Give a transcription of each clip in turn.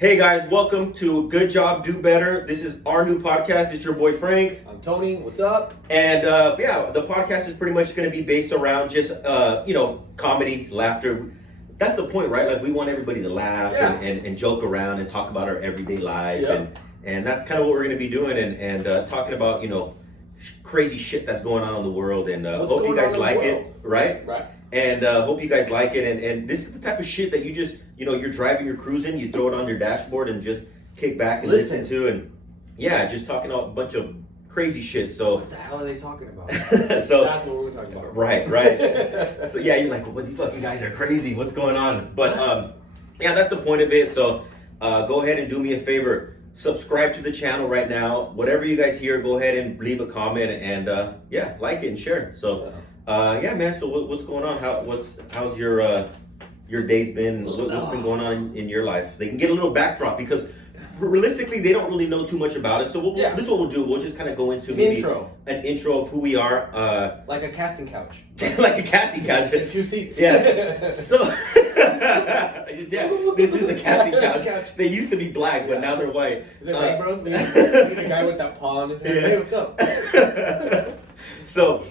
Hey guys, welcome to Good Job, Do Better. This is our new podcast. It's your boy Frank. I'm Tony. What's up? And the podcast is pretty much going to be based around just, comedy, laughter. That's the point, right? Like, we want everybody to laugh and joke around and talk about our everyday life. Yep. And that's kind of what we're going to be doing and talking about, crazy shit that's going on in the world. And hope you guys like it, right? Right. And hope you guys like it. And this is the type of shit that you just, you're driving, you're cruising, you throw it on your dashboard and just kick back and listen to. And just talking about a bunch of crazy shit. So What the hell are they talking about? so That's what we're talking about. Right. So you're like, well, you fucking guys are crazy. What's going on? But that's the point of it. So go ahead and do me a favor. Subscribe to the channel right now. Whatever you guys hear, go ahead and leave a comment and like it and share. So man. So what's going on? How's your day's been? What's been going on in your life? They can get a little backdrop because realistically they don't really know too much about it. So this is what we'll do. We'll just kind of go into an intro of who we are. Like a casting couch. Like a casting couch. 2 seats. Yeah. So this is the casting couch. They used to be black, but now they're white. Is it right, bros? We need a guy with that paw on his head. Hey, what's up? So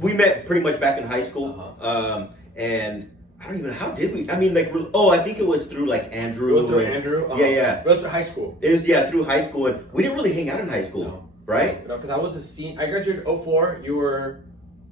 we met pretty much back in high school, and I don't even know, how did we? I mean, I think it was through like Andrew. It was through Andrew. Yeah. It was through high school. It was through high school, and we didn't really hang out in high school, right? Because I was a senior. I graduated 04. You were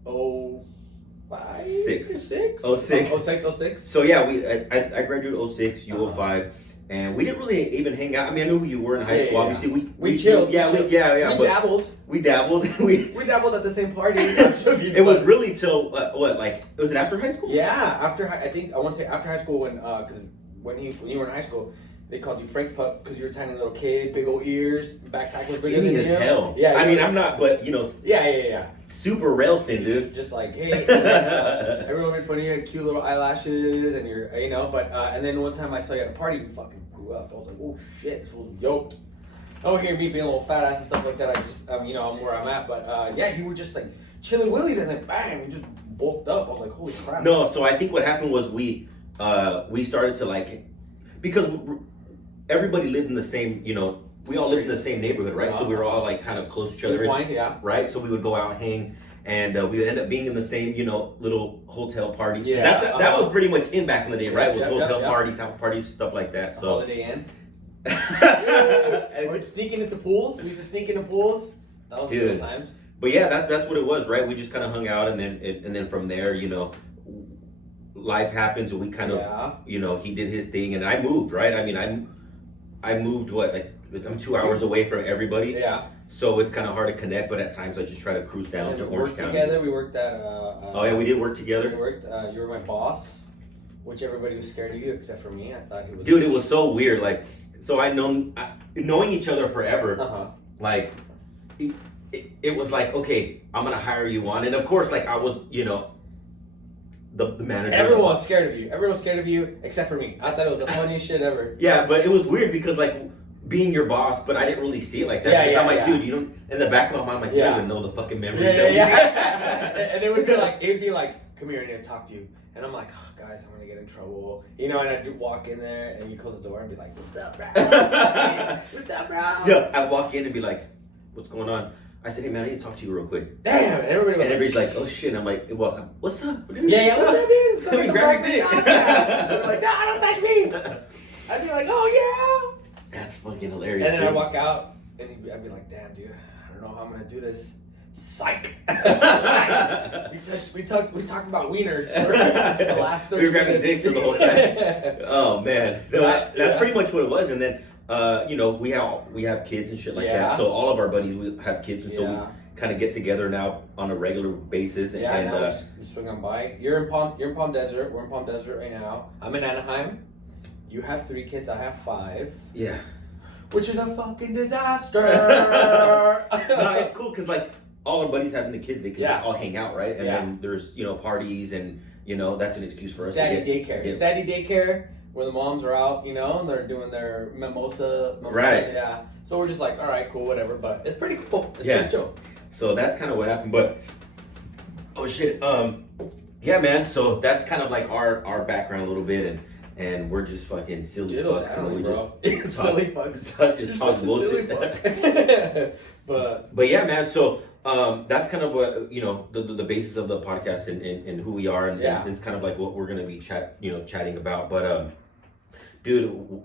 05? 06. 06. So I graduated 06, you 05. And we didn't really even hang out. I mean, I knew who you were in high school. Obviously, we chilled. We dabbled. We dabbled. We dabbled at the same party. It was really till was it after high school? Yeah, I want to say after high school because when you were in high school, they called you Frank Pup because you were a tiny little kid, big old ears, backpack was bigger than you. Skinny as hell. Yeah, I mean, I'm not, but Yeah. Super rail thin, dude. Just like, hey, everyone made fun of you, had cute little eyelashes, and you're, but and then one time I saw you at a party, you fucking grew up. I was like, oh shit, this was yoked. Over here, me being a little fat ass and stuff like that. I just, I'm where I'm at. But you were just like chilling willies, and then bam, you just bulked up. I was like, holy crap. No, so I think what happened was we started to because everybody lived in the same, we all lived in the same neighborhood, right? So we were all like kind of close to each other, entwined, right? So we would go out, hang, and we would end up being in the same, little hotel party. Yeah, that was pretty much in back in the day, right? Was hotel parties, house parties, stuff like that. So Holiday Inn. Or sneaking into pools. We used to sneak into pools. That was good times. But that's what it was, right? We just kind of hung out, and then from there, life happens, and we kind of, he did his thing, and I moved, right? I mean, I moved I'm 2 hours away from everybody. Yeah. So it's kind of hard to connect, but at times I just try to cruise down to Orange County. Together. We worked at. We did work together. We worked. You were my boss, which everybody was scared of you except for me. I thought he was. Dude, it was so weird. So knowing each other forever. It was like, okay, I'm gonna hire you on, and of course, I was, the manager. Everyone was scared of you. Everyone was scared of you except for me. I thought it was the funniest shit ever. Yeah, but it was weird because being your boss, but I didn't really see it like that. Because I'm like, dude, you don't. In the back of my mind, I'm like, you don't even know the fucking memories. And it would be like, come here, I need to talk to you. And I'm like, oh, guys, I'm gonna get in trouble. And I'd walk in there and you close the door and be like, what's up, bro? What's up, bro? Yeah, I'd walk in and be like, what's going on? I said, hey man, I need to talk to you real quick. Damn, and everybody's like, oh shit. And I'm like, well, what's up? What's up, dude? Let's go get some breakfast. They're like, no, don't touch me. I'd be like, oh yeah. That's fucking hilarious. And then I'd walk out and I'd be like, damn, dude, I don't know how I'm gonna do this. Psych. we talked about wieners for the last 30 minutes. We were grabbing dicks for the whole time. Oh man, that's pretty much what it was. And then we have kids and shit like that. So all of our buddies we have kids, and so we kind of get together now on a regular basis. Yeah, and now we swing on by. You're in Palm Desert. We're in Palm Desert right now. I'm in Anaheim. You have 3 kids. I have 5. Yeah. Which is a fucking disaster. No, it's cool because all our buddies having the kids, they can just all hang out, right? And then there's parties, and that's an excuse for us. Daddy daycare. It's daddy daycare where the moms are out, and they're doing their mimosa. Right. Yeah. So we're just like, all right, cool, whatever. But it's pretty cool. It's pretty chill. So that's kind of what happened. But oh shit. Yeah, man. So that's kind of our background a little bit, and and we're just fucking silly Diddle fucks. daddling, And we bro. just Silly fucks. Just You're talk such a silly bullshit. fuck. But yeah, man. So that's kind of what the basis of the podcast and who we are, and it's kind of like what we're gonna be chatting about. But dude,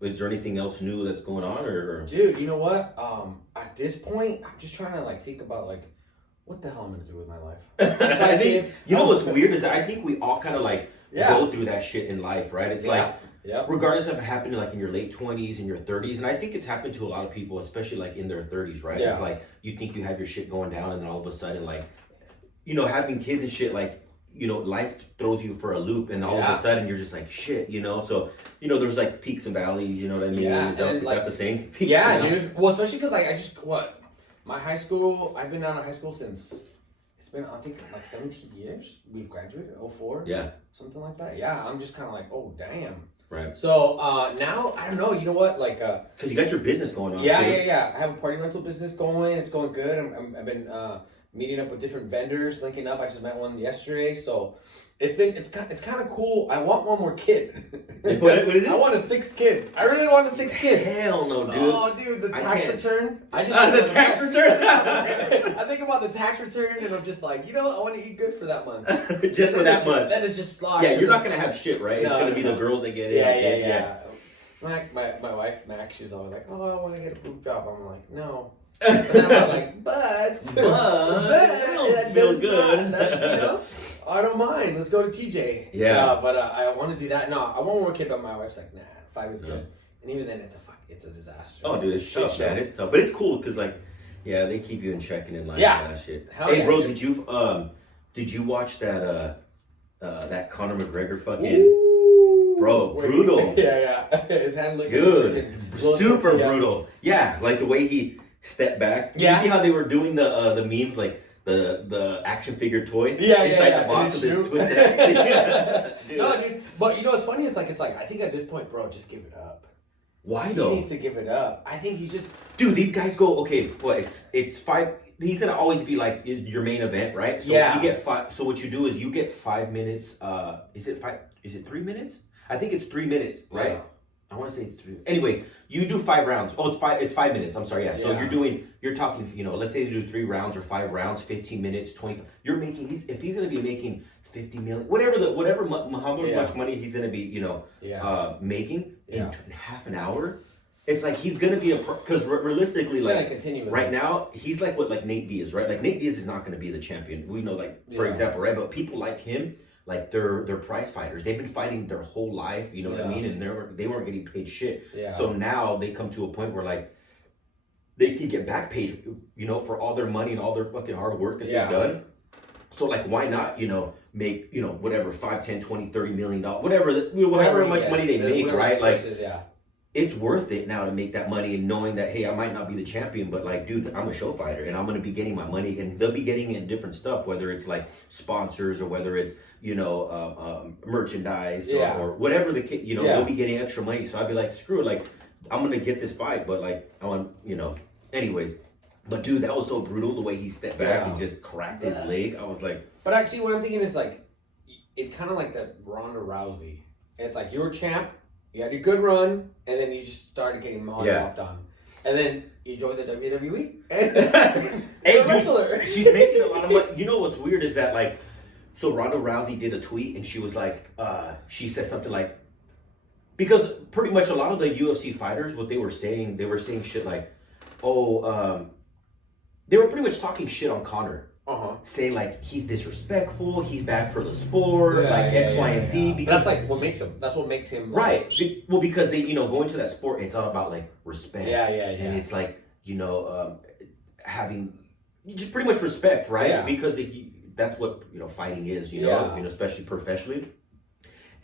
is there anything else new that's going on, or? Dude, you know what? At this point, I'm just trying to like think about like what the hell I'm gonna do with my life. I think what's weird is I think we all kind of like go through that shit in life, right? It's like regardless of it happening like in your late 20s and your 30s, and I think it's happened to a lot of people, especially like in their 30s, right? It's like you think you have your shit going down, and then all of a sudden, like having kids and shit, like life throws you for a loop, and all of a sudden you're just like shit, so there's like peaks and valleys, you know what I mean? Yeah, is that the same? Peaks dude. Well, especially because like my high school, I've been out of high school since, it's been, I think, like 17 years. We've graduated, 04. Yeah. Something like that. Yeah, I'm just kind of like, oh, damn. Right. So, now, I don't know, you know what? Like, because you got your business going on. Yeah. I have a party rental business going. It's going good. I've been meeting up with different vendors, linking up. I just met one yesterday. So, it's kind of cool. I want one more kid. What is it? I want a sixth kid. I really want a sixth kid. Hell no, dude. Oh, dude, the tax return. The tax return. I think about the tax return, and I'm just like, I want to eat good for that month. Just for that month. That is just slosh. Yeah, you're not gonna have shit, right? No, it's gonna be the girls that get it. Yeah. My wife Max, she's always like, oh, I want to get a boob job. I'm like, no. And then I'm like, but that feels good. I don't mind. Let's go to TJ. Yeah. But I want to do that. No, I want one more kid, but my wife's like, nah, 5 is good. And even then, it's a disaster. Oh, dude, it's tough, man. It's tough, but it's cool because they keep you in check and in line. Yeah. And that shit. Hell hey, yeah, bro, dude. did you watch that Conor McGregor fucking? Ooh, bro, brutal. Yeah. His hand looking good, super brutal. Yeah, like the way he stepped back. Did you see how they were doing the memes, like the action figure toy inside the box with this twisted ass thing? Dude. No, dude. But what's funny? It's like I think at this point, bro, just give it up. Why he though? He needs to give it up. I think he's just. Dude, these guys go okay. Well, it's 5. He's gonna always be like your main event, right? So you get 5. So what you do is you get 5 minutes. Is it 5? Is it 3 minutes? I think it's 3 minutes, right? Yeah. I want to say it's 3. Anyways, you do 5 rounds. Oh, it's 5. It's 5 minutes. I'm sorry. Yeah. So you're talking. Let's say they do 3 rounds or 5 rounds, 15 minutes, 20. You're making. If he's gonna be making 50 million, whatever much money he's gonna be, making in half an hour. It's like he's gonna be because realistically, like continue right now, he's like what Nate Diaz, right? Like Nate Diaz is not gonna be the champion. We know, for example, right? But people like him, like they're prize fighters. They've been fighting their whole life, you know what I mean? And they weren't getting paid shit. Yeah. So now they come to a point where like they can get back paid, for all their money and all their fucking hard work that they've done. So like, why not, make, whatever, 5, 10, 20, 30 million dollars, whatever much money they make, right? Like, it's worth it now to make that money and knowing that, hey, I might not be the champion, but like, dude, I'm a show fighter and I'm going to be getting my money, and they'll be getting in different stuff, whether it's like sponsors or whether it's, merchandise or whatever they'll be getting extra money. So I'd be like, screw it. Like, I'm going to get this fight, but like, I want, anyways. But dude, that was so brutal the way he stepped back and just cracked his leg. I was like, but actually, what I'm thinking is like, it's kind of like that Ronda Rousey. It's like you were champ, you had your good run, and then you just started getting mobbed on, and then you joined the WWE. And hey, wrestler. She's making a lot of money. You know what's weird is that like, so Ronda Rousey did a tweet and she was like, she said something like, because pretty much a lot of the UFC fighters, what they were saying shit like, they were pretty much talking shit on Conor. Saying like he's disrespectful, he's bad for the sport, X, Y, and Z. Because that's like what makes him. That's what makes him right. Well, because they, go into that sport, it's all about like respect. Yeah. And it's like having just pretty much respect, right? Yeah. Because that's what fighting is, especially professionally.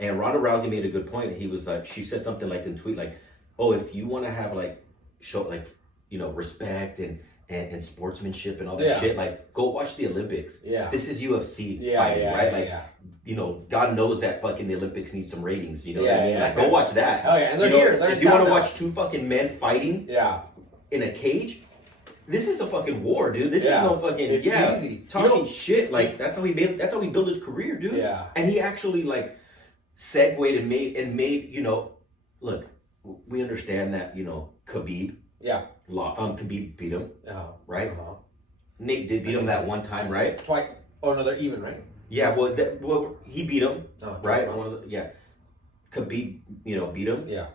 And Ronda Rousey made a good point. And he was like, she said something like in tweet like, "Oh, if you want to have like show like respect and sportsmanship and all that shit, like go watch the Olympics. Yeah, this is UFC fighting, right? God knows that fucking the Olympics needs some ratings. You know what I mean? Like, go watch that. Oh yeah, and they're here. They're if you want to watch 2 fucking men fighting, in a cage, this is a fucking war, dude. This is no fucking easy talking shit. Like that's how he built his career, dude. Yeah, and he actually like segued and made look, we understand that Khabib Khabib beat him, right? Nate did beat him that one time, right? Twice. Oh no, they're even, right? Yeah, well, he beat him, right? Right. Khabib, beat him. Yeah.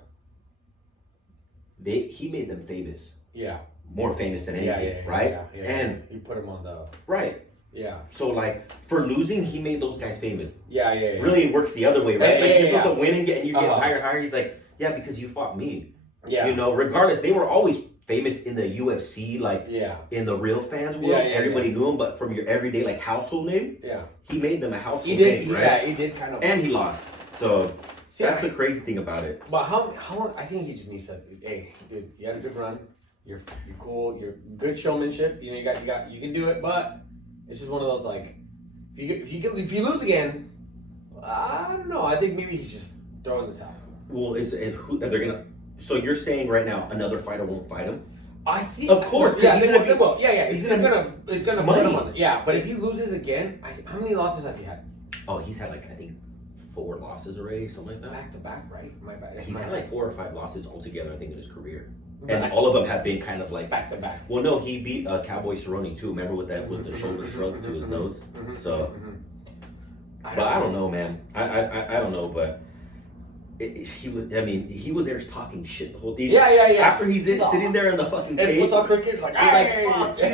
He made them famous. Yeah. More famous than anything, right? Yeah. And he put him on the. Right. Yeah. So like for losing, he made those guys famous. Yeah. Really, it works the other way, right? Like you're supposed to win and get higher. He's like, yeah, because you fought me. Yeah. Regardless, they were always famous in the UFC, like in the real fans world. Everybody knew him, but from your everyday like household name, he made them a household name, right? Yeah, he did kind of. And he lost. So that's the crazy thing about it. But how long? I think he just needs to. Hey, dude, you had a good run. You're cool. You're good showmanship. You can do it. But it's just one of those like, if you lose again, I don't know. I think maybe he's just throwing the towel. Well, they're gonna? So you're saying right now another fighter won't fight him? I think, of course, yeah, he's gonna put him on. Yeah, but Yeah. if he loses again, how many losses has he had? Oh, he's had like I think 4 losses already, something like that. Back to back, right? My bad. He's had like 4 or 5 losses altogether, I think, in his career, But and all of them have been kind of like back to back. Well, no, he beat Cowboy Cerrone too. Remember with the shoulder shrugs to his nose. So, but I don't know, man. I don't know, but. He was there talking shit the whole day. Yeah. After he's sitting there in the fucking cage. Football cricket, like, fuck you.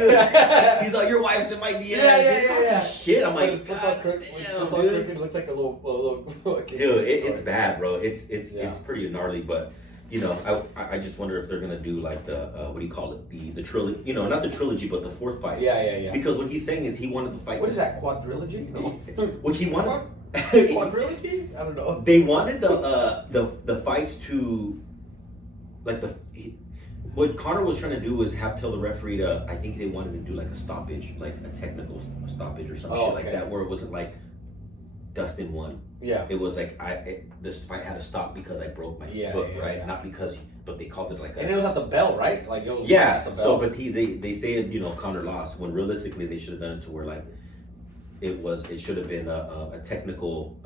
He's like, your wife's in my DMs. Yeah. Talking shit. I'm like, football cricket looks like a little dude, it's bad, bro. It's pretty gnarly, but I just wonder if they're gonna do like the what do you call it? The trilogy. Not the trilogy, but the 4th fight. Yeah. Because what he's saying is he wanted to fight. What is that, quadrilogy? No. What he wanted. Quadrilogy? I don't know. They wanted the fights to like what Conor was trying to do was tell the referee to, I think they wanted to do like a stoppage, like a technical stoppage or some shit like that, where it wasn't like Dustin won. Yeah. It was like this fight had to stop because I broke my foot, right? Yeah. Not because, but they called it like. And it was at the bell, right? Like it was. Yeah. At the bell. So, but they say Conor lost when realistically they should have done it to where like. It should have been a technical,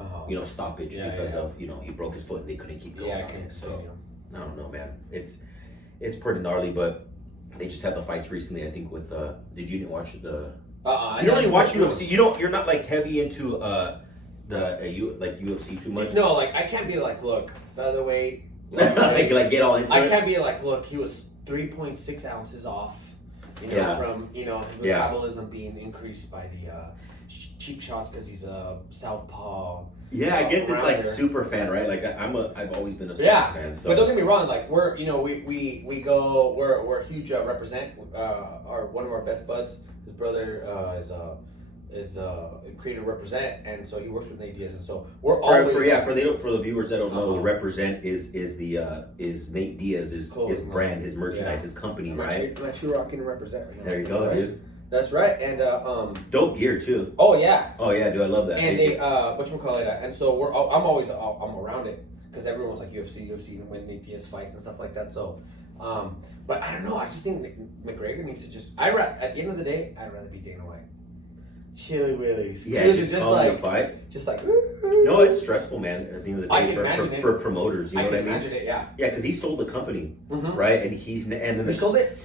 stoppage because of he broke his foot and they couldn't keep going. Yeah, so I don't know, man. It's pretty gnarly, but they just had the fights recently. I think with did you watch the? You don't really watch UFC. You're not like heavy into UFC too much. No, like I can't be like, look, featherweight. like get all into it. I can't be like, look, he was 3.6 ounces off. From his metabolism being increased by the cheap shots because he's a southpaw. Yeah, I guess it's like super fan, right? Like I've always been a super fan. So. But don't get me wrong, like we're a huge represent. One of our best buds, his brother is a creative represent, and so he works with Nate Diaz, and so we're always for the viewers that don't know, the represent is Nate Diaz's his brand, his merchandise, his company, right? I'm actually rocking a represent right now. There you go, dude. That's right, and dope gear too. Oh yeah, dude, I love that. And they whatchamacallit, and so I'm around it because everyone's like UFC, and when Nate Diaz fights and stuff like that. So, but I don't know. I just think McGregor needs to just. At the end of the day, I'd rather be Dana White. Chili Willies. Yeah, just like fight. Just like. No, it's stressful, man. At the end of the day, for promoters, you know what I mean? Imagine it, yeah. Yeah, because he sold the company, right? And he sold it.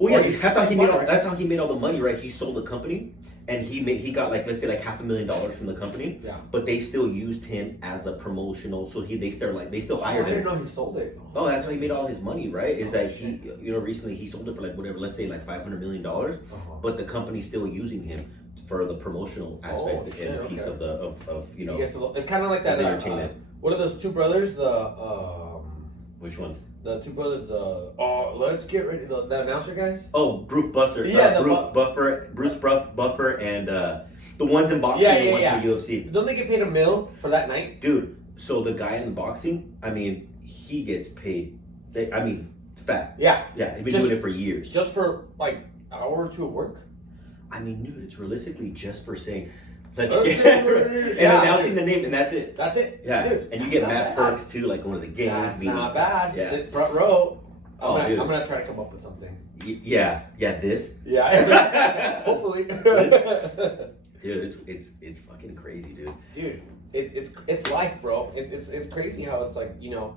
Well, yeah, that's how he made. That's how he made all the money, right? He sold the company, and he got like, let's say like $500,000 from the company. Yeah. But they still used him as a promotional, so they still hired him. I didn't know he sold it. Oh, that's how he made all his money, right? Is that he, recently he sold it for like whatever, let's say like $500 million, but the company's still using him for the promotional aspect and piece of the it's kind of like that. Entertainment. What are those two brothers? Which ones? The two brothers, let's get ready. The announcer guys. Oh, Bruce Buffer. Yeah, Bruce Buffer, and the ones in boxing, the ones in the UFC. Don't they get paid $1 million for that night, dude? So the guy in the boxing, I mean, he gets paid. Fat. Yeah, he's been doing it for years. Just for like an hour or two of work. I mean, dude, it's realistically just for saying. Announcing the name, and that's it. That's it. Yeah, dude, and you get Matt Perks too, like going to the games. That's not bad. Yeah. Sit front row. I'm gonna try to come up with something. This. Yeah, hopefully. Dude, it's fucking crazy, dude. Dude, it's life, bro. It's crazy how it's like, you know,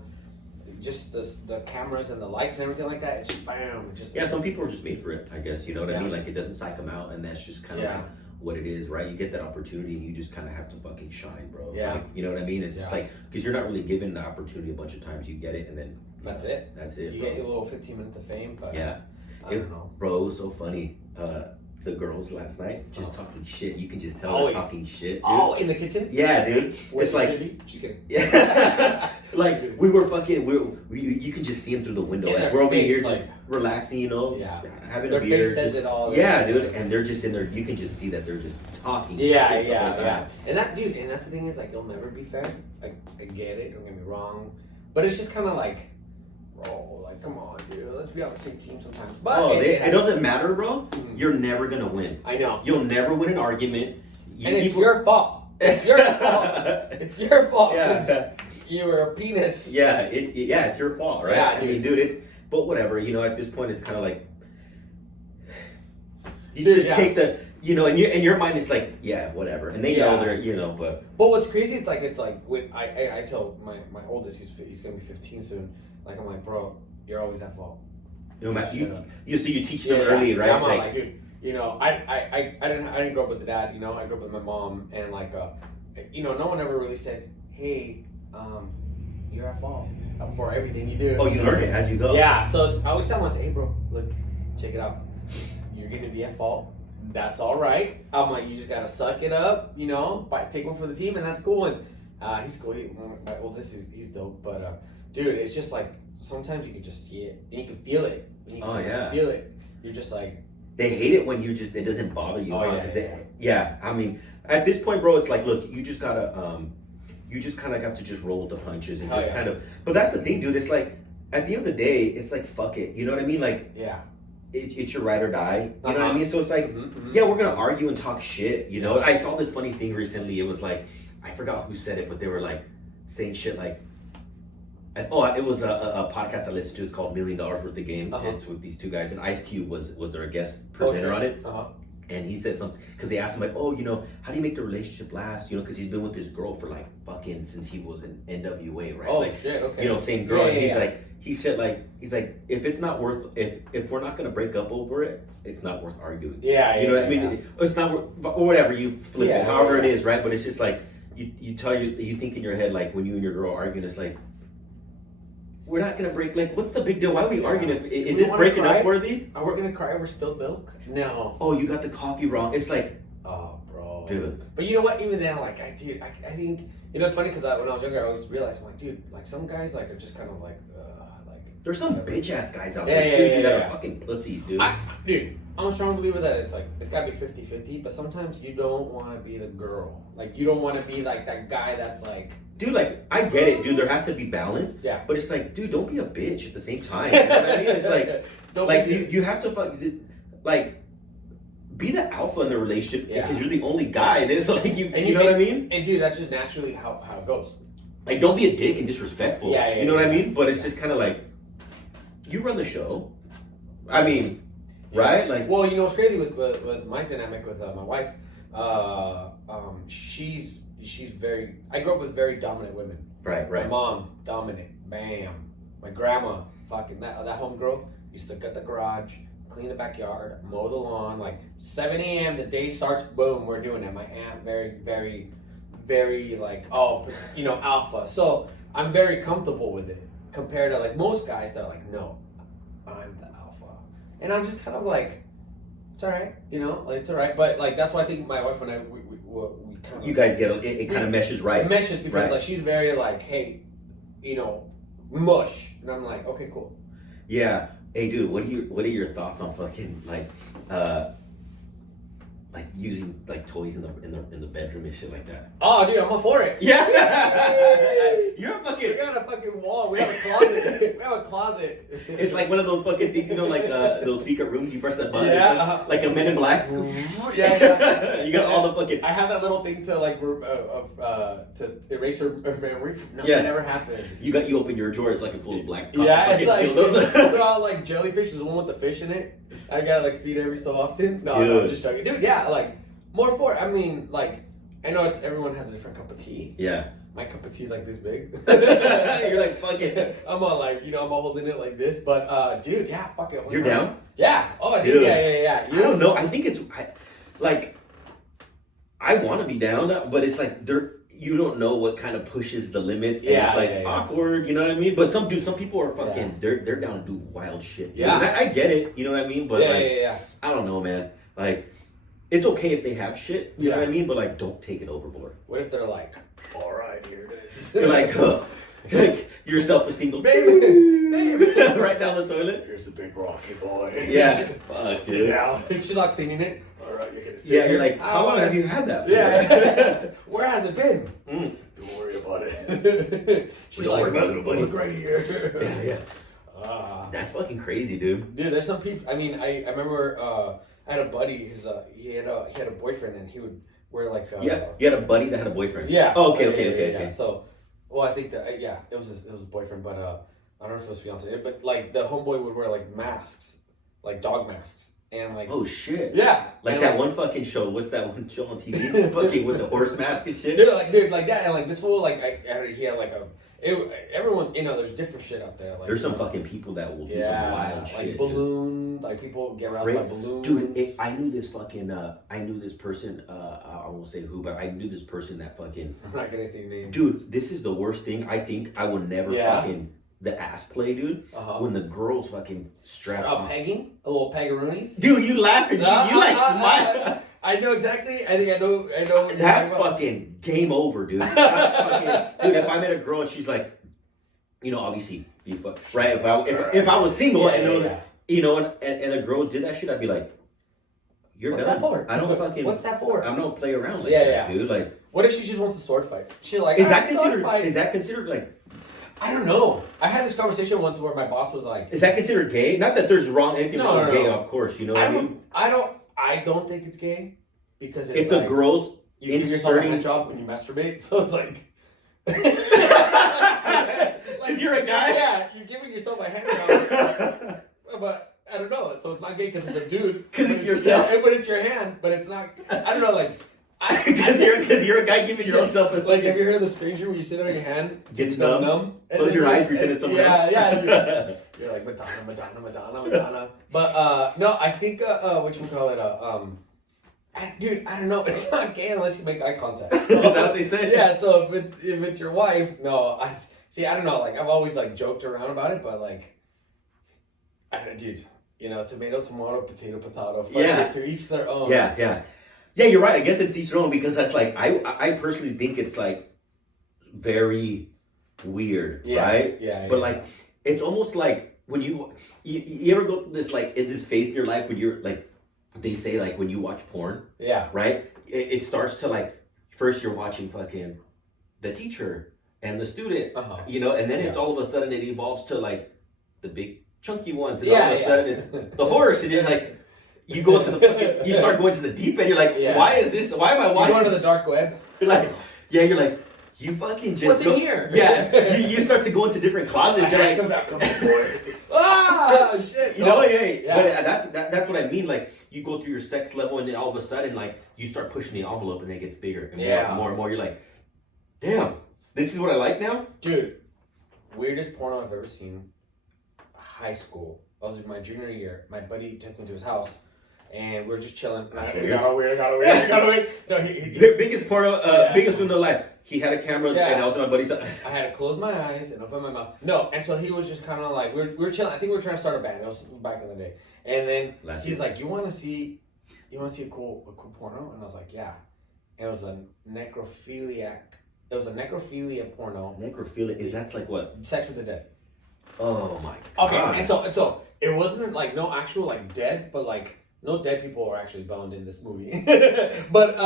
just the cameras and the lights and everything like that. It's just bam. It's just Yeah, some people are just made for it, I guess. You know what I Yeah. mean? Like, it doesn't psych them out, and that's just kind of Yeah. like what it is, right? You get that opportunity, and you just kind of have to fucking shine, bro. Yeah. Like, you know what I mean? It's just Yeah. like, because you're not really given the opportunity a bunch of times. You get it, and then That's it. That's it, You bro. get your little 15 minutes of fame, but Yeah. I don't know. Bro, it was so funny. The girls last night just talking shit. You can just tell Always. they're talking shit, dude. Oh, in the kitchen? Yeah, dude. Where's It's the like, chili? Just kidding. yeah. Like, we were fucking, you can just see them through the window. In Like, their we're over face, here like- just relaxing, you know? Yeah. Having Their a beer. face says just- it all. Yeah, dude. And they're just in there. You can just see that they're just talking Yeah, shit the whole yeah, time. yeah. And that, dude, and that's the thing is, like, you'll never be fair. Like, I get it, don't get me wrong. But it's just kind of like, bro, like, come on, dude. Let's be on the same team sometimes. But Oh, it doesn't matter, bro. Mhm. You're never going to win. I know. You'll never win an argument. And it's your fault. It's your fault. It's your fault. Yeah. 'Cause you were a penis. Yeah, it's your fault, right? Yeah, I mean, dude, but whatever, you know, at this point, it's kind of like, you Dude, just yeah. take the, you know, in your mind, it's like, yeah, whatever. And they know Yeah. they're, you know, but. But what's crazy, it's like when I tell my oldest, he's gonna be 15 soon. Like, I'm like, bro, you're always at fault. No matter, Shut up. so you teach them early, right? Yeah, I'm like, dude, you know, I didn't grow up with a dad, you know, I grew up with my mom, and like, you know, no one ever really said, hey, you're at fault for everything you do. Oh, you learn it as you go. Yeah, so I always tell myself, hey, bro, look, check it out. You're gonna be at fault. That's all right. I'm like, you just gotta suck it up, you know, take one for the team, and that's cool. And he's cool. My oldest, he's dope. But dude, it's just like sometimes you can just see it and you can feel it. And you can just feel it. You're just like, They hate it when it doesn't bother you. Oh, huh? yeah, 'Cause yeah. I mean, at this point, bro, it's like, look, you just gotta, you just kind of got to just roll with the punches and Oh, just yeah. kind of. But that's the thing, dude. It's like, at the end of the day, it's like, fuck it. You know what I mean? Like, yeah. it's your ride or die. You know what I Uh-huh. mean? So it's like, Mhm. yeah, we're gonna argue and talk shit. You know, I saw this funny thing recently. It was like, I forgot who said it, but they were like saying shit like, it was a podcast I listened to. It's called $1 Million Worth of Game. Uh-huh. It's with these two guys, and Ice Cube was their guest Oh, presenter sure. on it. Uh-huh. And he said something because they asked him like, oh, you know, how do you make the relationship last? You know, because he's been with this girl for like fucking since he was in NWA, right? Oh like, shit. Okay. you know, same girl. Yeah, and he's yeah. like, he said like, he's like, if it's not worth, if we're not gonna break up over it, it's not worth arguing. Yeah. You know what I mean? It's not worth, or whatever you flip Yeah, it, however yeah. it is, right? But it's just like you think in your head like when you and your girl are arguing, it's like. We're not gonna break. Like, what's the big deal? Why are we arguing? Is We this wanna breaking cry? up worthy? Are we gonna cry over spilled milk? No. Oh, you got the coffee wrong. It's like, Oh, bro. dude. But you know what? Even then, like, I think, you know, it's funny because when I was younger, I always realized, I'm like, dude, like, some guys, like, are just kind of like, There's some bitch ass guys out Yeah, there yeah, too, yeah, dude, that yeah. are fucking pussies, dude. dude, I'm a strong believer that it's like, it's gotta be 50-50, but sometimes you don't want to be the girl. Like, you don't want to be like that guy that's like, Dude, like, I get it, dude. There has to be balance. Yeah. But it's like, dude, don't be a bitch at the same time. You know what I mean? It's like, don't like be you have to like, be the alpha in the relationship Yeah. because you're the only guy. And it's like, you know what I mean? And dude, that's just naturally how it goes. Like, don't be a dick and disrespectful. Yeah, you know what I yeah. mean? But it's just kind of like, you run the show. I mean, right? Like, Well, you know what's crazy with my dynamic with my wife? She's very. I grew up with very dominant women. right. My mom, dominant, bam. My grandma, fucking that homegirl used to gut the garage, clean the backyard, mow the lawn. Like 7 a.m. the day starts, boom, we're doing it. My aunt, very, very, very like, you know, alpha. So I'm very comfortable with it compared to like most guys that are like, no, I'm the alpha, and I'm just kind of like, it's all right, you know, like, it's all right. But like that's why I think my wife and I we kind of you guys get it kind of meshes right. it meshes because Right. like she's very like, hey, you know, mush, and I'm like, okay, cool. Yeah. Hey, dude, what are your thoughts on fucking like using like toys in the bedroom and shit like that? Oh, dude, I'm all for it. Yeah. You're a We fucking. got a fucking wall. We have a closet. We have a closet. It's like one of those fucking things, you know, like those secret rooms. You press that button, Yeah, it's like, uh-huh. like a Men in Black. Yeah. You got all the fucking. I have that little thing to like to erase her memory. Nothing Yeah. ever happened. You open your drawer, it's like a full of black. Yeah, it's like dildos. they're all like jellyfish. There's the one with the fish in it. I gotta like feed every so often. No, I'm Dude. just joking, dude. Yeah, like more for it. I mean, like I know everyone has a different cup of tea. Yeah. My cup of tea is like this big. You're like, fuck it. I'm all like, I'm all holding it like this. But, dude, yeah, fuck it. You're down? Yeah. Oh, Dude. Yeah. I don't know. I think it's, I want to be down, but it's like, you don't know what kind of pushes the limits. And it's like awkward, you know what I mean? But some people are fucking, they're down to do wild shit. Yeah. And I get it, you know what I mean? But yeah. I don't know, man. Like, it's okay if they have shit, you know what I mean? But like, don't take it overboard. What if they're like, all right, here it is. You're like, like your self-esteem goes, baby. right down the toilet. Here's the big rocky boy. Yeah. Fuck, Sit dude. down. She's not cleaning it. All right, you're gonna sit Yeah, here. you're like, how long have you had that for? Yeah. Where has it been? Don't worry about it. She's Don't like, worry about it, buddy. look right here. Yeah. That's fucking crazy, dude. Dude, there's some people. I mean, I remember I had a buddy. He had a boyfriend, and he would wear like. Yeah, you had a buddy that had a boyfriend. Yeah. Oh, okay. So, well, I think that it was his boyfriend, but I don't know if it was fiance. But like the homeboy would wear like masks, like dog masks, and like. Oh shit. Yeah. Like and that one fucking show. What's that one show on TV? Fucking with the horse mask and shit. Dude, like that, and like this fool, like he had like everyone, there's different shit out there. Like There's some fucking people that will do some wild shit. Like balloon, like people get aroused by balloons. Dude, I knew this fucking, I knew this person, I won't say who, but I knew this person that fucking. I'm not gonna say names. Dude, this is the worst thing. I think I will never fucking, the ass play, dude. When the girls fucking strap on. Pegging? A little peggaroonies? Dude, you laughing. You like smile. I know exactly. I think I know. What That's fucking game over, dude. Dude, if I met a girl and she's like, obviously, right? If I was single and a girl did that shit, I'd be like, you're What's done. that for? I don't fucking. What's that for? I don't play around like that, dude. Like, what if she just wants a sword fight? She like, is that considered like? I don't know. I had this conversation once where my boss was like, is that considered gay? Not that there's anything wrong with gay, of course. You know what I mean? I don't think it's gay because it's if the girls you give yourself a hand job when you masturbate, so it's like. Like you're a guy. Yeah, you're giving yourself a hand job, but I don't know. So it's not gay because it's a dude. Because it's yourself. Yeah, but it's your hand. But it's not. I don't know. Like. Because you're a guy giving your own self. Like, have you heard of The Stranger where you sit on your hand, gets numb, close your eyes, pretend it's someone else? Yeah. You're like Madonna. But no, I think what you call it? Dude, I don't know. It's not gay unless you make eye contact. So, is that what they say? Yeah. So if it's your wife, no. I don't know. Like I've always like joked around about it, but like, I don't know, dude. Tomato, potato. To each their own. Yeah, you're right. I guess it's each their own because that's like I personally think it's like very weird, right? Yeah. But like it's almost like when you ever go through this like in this phase in your life when you're like they say like when you watch porn, right? It starts to like first you're watching fucking the teacher and the student, and then it's all of a sudden it evolves to like the big chunky ones, and all of a sudden it's the horse, and you're like. You go to the you start going to the deep end. You're like, why is this? Why am I watching? You go to the dark web. You're like, you're like, you fucking just what's in here? Yeah, you start to go into different closets. You're like, comes out, come on, boy. Shit. But that's what I mean. Like, you go through your sex level, and then all of a sudden, like, you start pushing the envelope, and then it gets bigger and more and more. You're like, damn, this is what I like now, dude. Weirdest porno I've ever seen. High school. I was in my junior year. My buddy took me to his house. And we're just chilling. We got away. No, biggest porno, biggest window of life. He had a camera, and I was on my buddy's side. I had to close my eyes and open my mouth. No, and so he was just kind of like, we were chilling. I think we were trying to start a band. It was back in the day. And then he's like, you want to see a cool porno? And I was like, yeah. And it was a necrophiliac. It was a necrophilia porno. Necrophilia is that's like what? Sex with the dead. Oh my god. Okay, and so it wasn't like no actual like dead, but like. No dead people were actually boned in this movie, but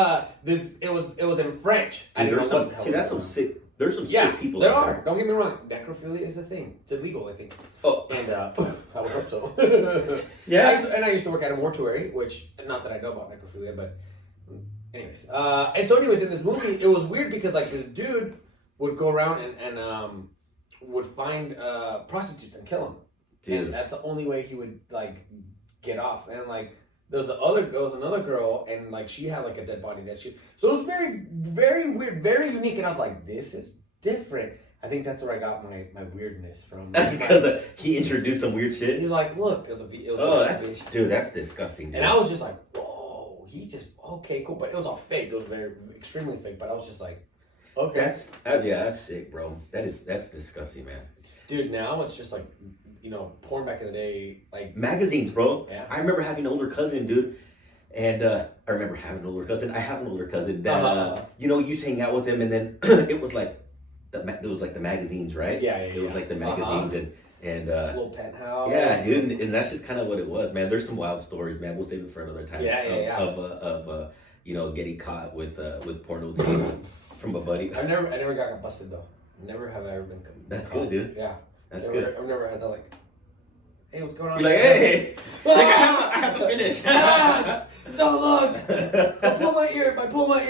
it was in French. I don't know what the hell. See, that's some sick. There's some sick people. There are. Don't get me wrong. Necrophilia is a thing. It's illegal, I think. Oh, and I would hope so. Yeah. I used to work at a mortuary, which not that I know about necrophilia, but anyways. And so anyways, in this movie, it was weird because like this dude would go around and would find prostitutes and kill them. Dude. And that's the only way he would like get off. And like There was another girl, and like she had like a dead body that she. So it was very, very weird, very unique, and I was like, this is different. I think that's where I got my weirdness from. Because he introduced some weird He shit. was like, look, it was Oh, a that's video. dude, that's disgusting. Dude. And I was just like, whoa, he just okay, cool, but it was all fake. It was very extremely fake. But I was just like, okay, that's sick, bro. That's disgusting, man. dude. Now it's just like, porn back in the day, like Magazines, bro. Yeah. I remember having an older cousin, dude. And I remember having an older cousin. I have an older cousin that you used to hang out with him, and then it was like the magazines, right? Yeah, It was like the magazines and little penthouse. yeah, dude, and that's just kind of what it was, man. There's some wild stories, man. We'll save it for another time. Yeah. Of getting caught with porno tape from a buddy. I never got busted though. Never have I ever been. That's good, dude. Yeah, That's good. I've never had that like. Hey, what's going on? You're like, hey, like I have to finish. Don't look! I pull my ear! Pull my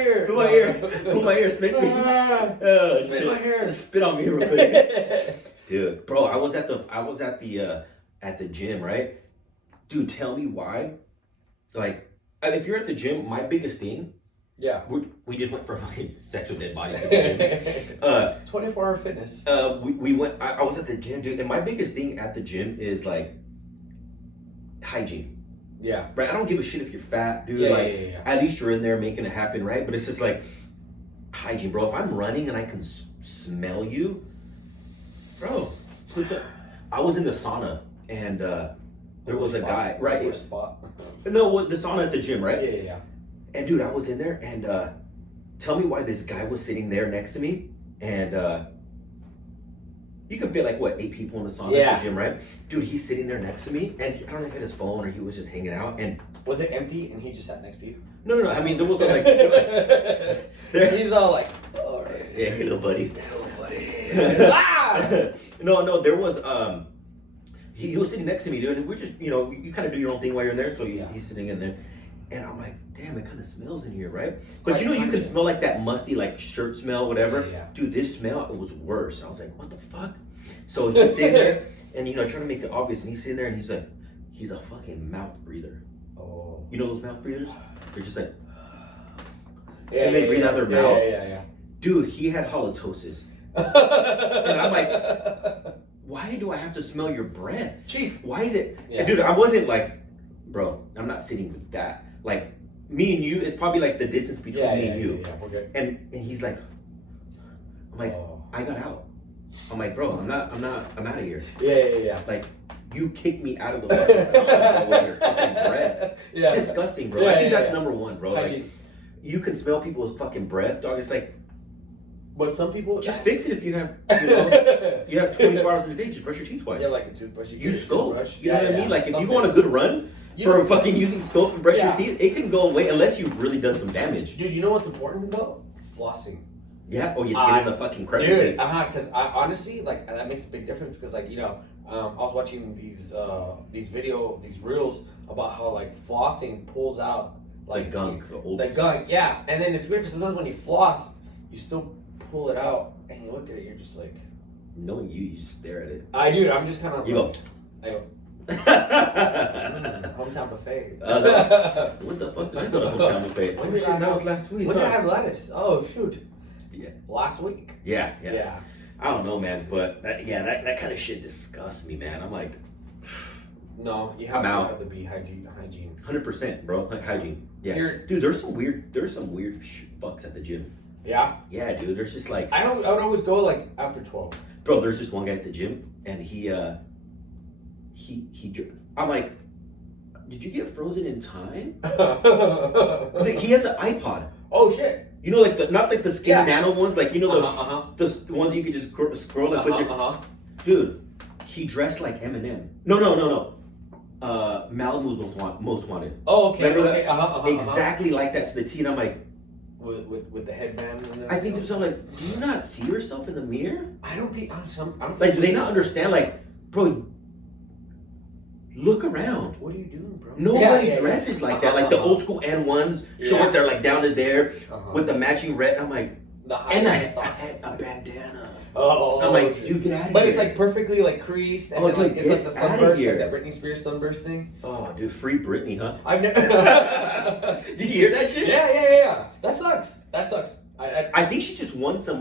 ear, spit me. Oh, Spit my hair. Spit on me real quick. Dude, bro, I was at the gym, right? Dude, tell me why. Like, if you're at the gym, my biggest thing, Yeah. we just went from like sex with dead bodies to the gym. 24-hour fitness. We went. I was at the gym, dude, and my biggest thing at the gym is like hygiene. Yeah. Right, I don't give a shit if you're fat, dude. Yeah. At least you're in there making it happen, right? But it's just like hygiene, bro. If I'm running and I can smell you, bro. I was in the sauna and there was a guy, right? Worst spot. No, the sauna at the gym, right? Yeah. And dude, I was in there, and tell me why this guy was sitting there next to me, and you can fit like what 8 people in the sauna at the gym, right? Dude, he's sitting there next to me, and I don't know if he had his phone or he was just hanging out. And was it empty and he just sat next to you? No. I mean, there was like he's all like, all right, yeah, hey, little buddy. Ah! No, there was he was sitting next to me, dude, and we're just you kind of do your own thing while you're in there, so he's sitting in there, and I'm like, damn, it kind of smells in here, right? But you can smell like that musty like shirt smell, whatever. Yeah. Dude, this smell, it was worse. I was like, what the fuck? So he's sitting there and trying to make it obvious, and he's sitting there and he's like, he's a fucking mouth breather. Oh. You know those mouth breathers? They're just like, and they breathe out their mouth. Yeah. Dude, he had halitosis. And I'm like, why do I have to smell your breath? Chief. Why is it? Yeah. And dude, I wasn't like, bro, I'm not sitting with that. Like, me and you, it's probably like the distance between me and you. Yeah, we're good. And he's like, I'm like, I got out. I'm like, bro, I'm out of here. Yeah. Like, you kicked me out of the fucking sauna with your fucking breath. Yeah. Disgusting, bro. I think that's number one, bro. Hygiene. Like, you can smell people's fucking breath, dog. It's like, but some people just fix it if you have, you have 24 hours in a day. Just brush your teeth twice. Yeah, like a toothbrush. Use Scope. You know what I mean? Like, if you something. go on a good run for fucking using Scope to brush your teeth, it can go away unless you've really done some damage. Dude, you know what's important though? Flossing. Yeah. Oh, you get in the fucking crevices. Dude, because I honestly like that makes a big difference because like I was watching these reels about how like flossing pulls out like gunk, the gunk, yeah. And then it's weird because sometimes when you floss, you still pull it out and you look at it, you're just like, knowing you just stare at it. I'm just kind of. You go. I go. Hometown buffet. What the fuck? I go to hometown buffet. When did I that have- was last week. When did I huh? have lettuce? Oh shoot. Yeah. Last week. Yeah. Yeah. I don't know, man, but that kind of shit disgusts me, man. I'm like, No, you I'm out. have to be hygiene. 100%, bro. Like hygiene. Yeah. Here- Dude, there's some weird fucks at the gym. Yeah. Yeah, dude. There's just like, I would always go like after 12. bro. There's this one guy at the gym, and he I'm like, did you get frozen in time? Like, he has an iPod. Oh shit. You know, like not like the skinny nano ones, like the ones you could just scroll and put your. Dude, he dressed like Eminem. No. Malibu's most wanted. Oh, okay. Remember Okay. that? Exactly like that to the T. And I'm like, with the headband. And I think to myself, like, do you not see yourself in the mirror? I don't be honest. I don't Like, do they not understand? Like, bro, look around. What are you doing, bro? Nobody dresses like that. Like the old school N1s, shorts are like down to there Uh-huh. with the matching red. I'm like, The high And I heel socks. had a bandana. Oh, I'm like, dude. dude, get out of But here. it's like perfectly like creased, and Oh, then, like dude, it's like get the outta sunburst, here. like that Britney Spears sunburst thing. Oh, dude, free Britney, huh? I've never. Did you hear that shit? Yeah. That sucks. I think she just won some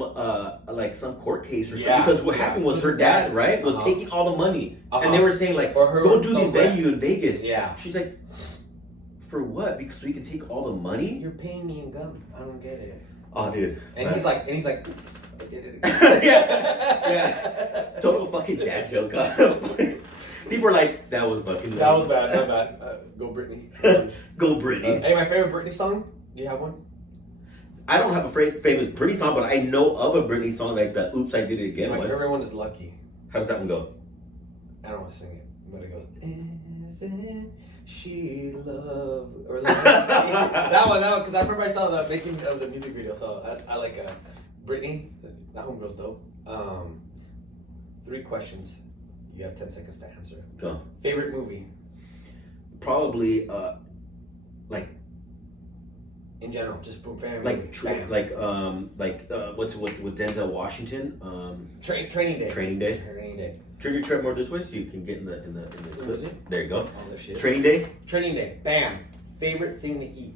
like some court case or something Yeah, because what yeah. happened was her dad, right, was Uh-huh. taking all the money, Uh-huh. and they were saying like, Or her- go do no, this venue in Vegas. Yeah. She's like, for what? Because we can take all the money? You're paying me in gum. I don't get it. Oh, dude. And he's like, oops, I did it yeah, again. yeah. Total fucking dad joke. Huh? People are like, that was fucking. That was bad. Not bad. Go Britney. Go Britney. Hey, my favorite Britney song. Do you have one? I don't have a famous Britney song, but I know of a Britney song like the "Oops, I Did It Again" My one. favorite one is Lucky. How does that one go? I don't want to sing it, but it goes. Isn't she love or love me? that one, because I remember I saw the making of the music video, so I like Britney. That one goes dope. 3 questions. You have 10 seconds to answer. Go. Favorite movie Probably like in general, just favorite like movie. Bam. what's with Denzel Washington? Training Day. Training Day. Training Day. Turn your tread more this way so you can get in the Let me see. clip. There you go. All this shit. Training Day. Training Day. Bam. Favorite thing to eat.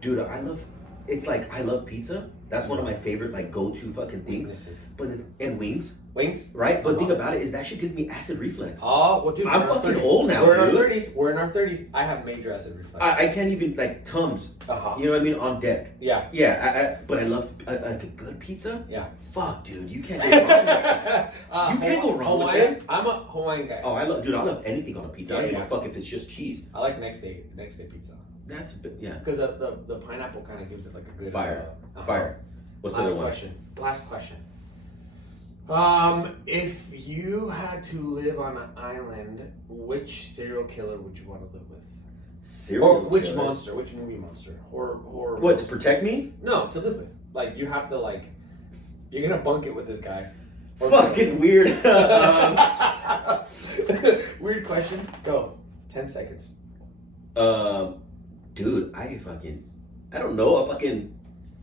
Dude, I love pizza. That's one of my favorite like go-to fucking things. But and wings, Wings. right? But the thing Uh-huh. about it is that shit gives me acid reflux. Oh, well, dude, I'm we're in our fucking 30s. old now, We're in dude. our 30s. We're in our 30s. I have major acid reflux. I can't even like Tums. Uh-huh. You know what I mean? On deck. Yeah. Yeah, but I love a good pizza. Yeah. Fuck, dude, you can't go wrong with that. You can't go wrong with Hawaiian? that. I'm a Hawaiian guy. Oh, I love anything on a pizza. I don't Yeah, give a fuck if it's just cheese. I like next day pizza That's a bit, yeah. because the pineapple kind of gives it like a good Fire. uh-huh. Fire. What's the other one? Last question. If you had to live on an island, which serial killer would you want to live with? Serial Or which killer. monster? Which movie monster? Horror. What, to monster. protect me? No, to live with. Like you have to you're gonna bunk it with this guy. Or Fucking weird. Weird question. Go. 10 seconds. Dude, I don't know.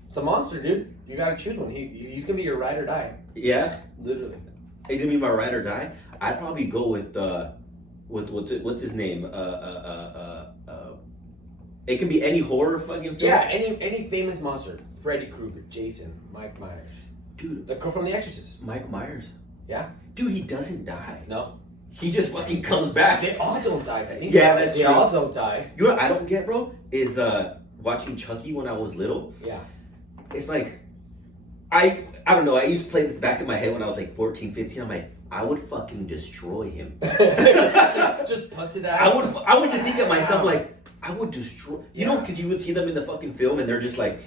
It's a monster, dude. You gotta choose one. He's gonna be your ride or die. Yeah, Literally. he's gonna be my ride or die. I'd probably go with what's his name? It can be any horror fucking film. Yeah, any famous monster. Freddy Krueger, Jason, Mike Myers. Dude, The girl from The Exorcist. Mike Myers. Yeah? Dude, he doesn't die. No? He just fucking comes back. They all don't die, I think. Yeah, that's they true. all don't die. You know what I don't get, bro? Is watching Chucky when I was little. Yeah. It's like, I don't know. I used to play this back in my head when I was like 14, 15. I'm like, I would fucking destroy him. just punt it out. I would just think of myself like, I would destroy. You know, Yeah. because you would see them in the fucking film and they're just like,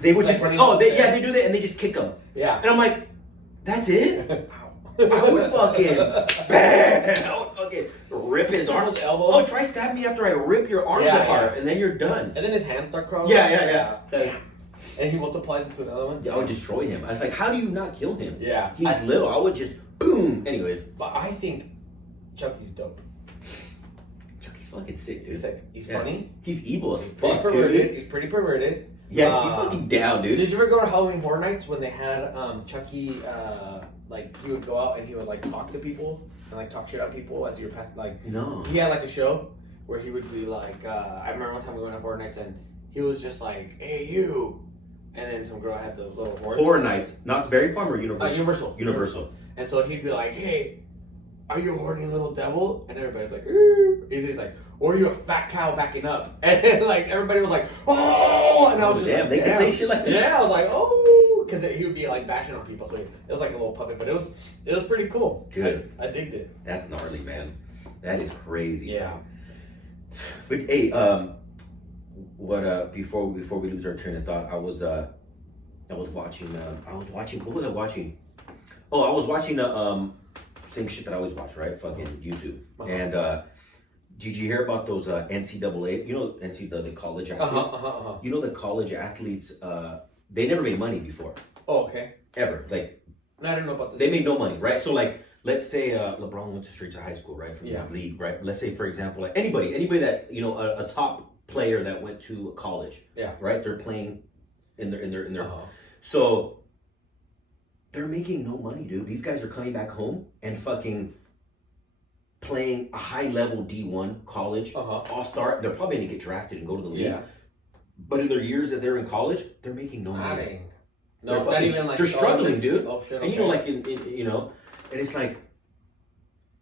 they would It's just, like running oh, they upstairs. do that and they just kick them. Yeah. And I'm like, that's it? I would fucking, bam! I would fucking rip his arms. Those elbows. Oh, try stab me after I rip your arms Yeah, apart yeah. and then you're done. And then his hands start crawling. Yeah. And he multiplies into another one. I would destroy him. I was like, how do you not kill him? Yeah. He's little. I would just, boom. Anyways. But I think Chucky's dope. Chucky's fucking sick, dude. He's sick. He's Yeah. funny. He's evil as He's pretty fuck, perverted. dude. He's pretty perverted. Yeah, he's fucking down, dude. Did you ever go to Halloween Horror Nights when they had Chucky? He would go out and he would talk to people and talk shit on people as you were passing. No. He had a show where he would be I remember one time we went to Horror Nights and he was just like, "Hey you," and then some girl had the little horse. Horror Nights. Knott's Berry Farm or Universal? Universal. Universal. And so he'd be like, "Hey, are you a horny little devil?" And everybody's like, "Ooh." He's like, "Or are you a fat cow backing up?" And then, everybody was like, "Oh!" And I was just damn, they can say shit like that. Yeah, I was like, "Oh," because he would be bashing on people. So it was like a little puppet, but it was pretty cool. Dude. I digged it. That's gnarly, man. That is crazy. Yeah. But hey, before we lose our train of thought, I was watching. What was I watching? Oh, I was watching same shit that I always watch, right? Fucking YouTube. Uh-huh. And did you hear about those NCAA? You know, the college athletes. You know, the college athletes. They never made money before, Oh, okay. ever. I didn't know about this. They made no money, right? So let's say LeBron went straight to high school, right, from Yeah. the league, right? Let's say, for example, anybody that a top player that went to college, Yeah. right? They're playing in their. Uh-huh. So they're making no money, dude. These guys are coming back home and fucking playing a high level D1 college all star. They're probably gonna get drafted and go to the league. Yeah. But in their years that they're in college, they're making no money. Dang. They're No, not fucking- even like they're struggling, scholarships? dude. Oh shit. And you know, okay. like and it's like,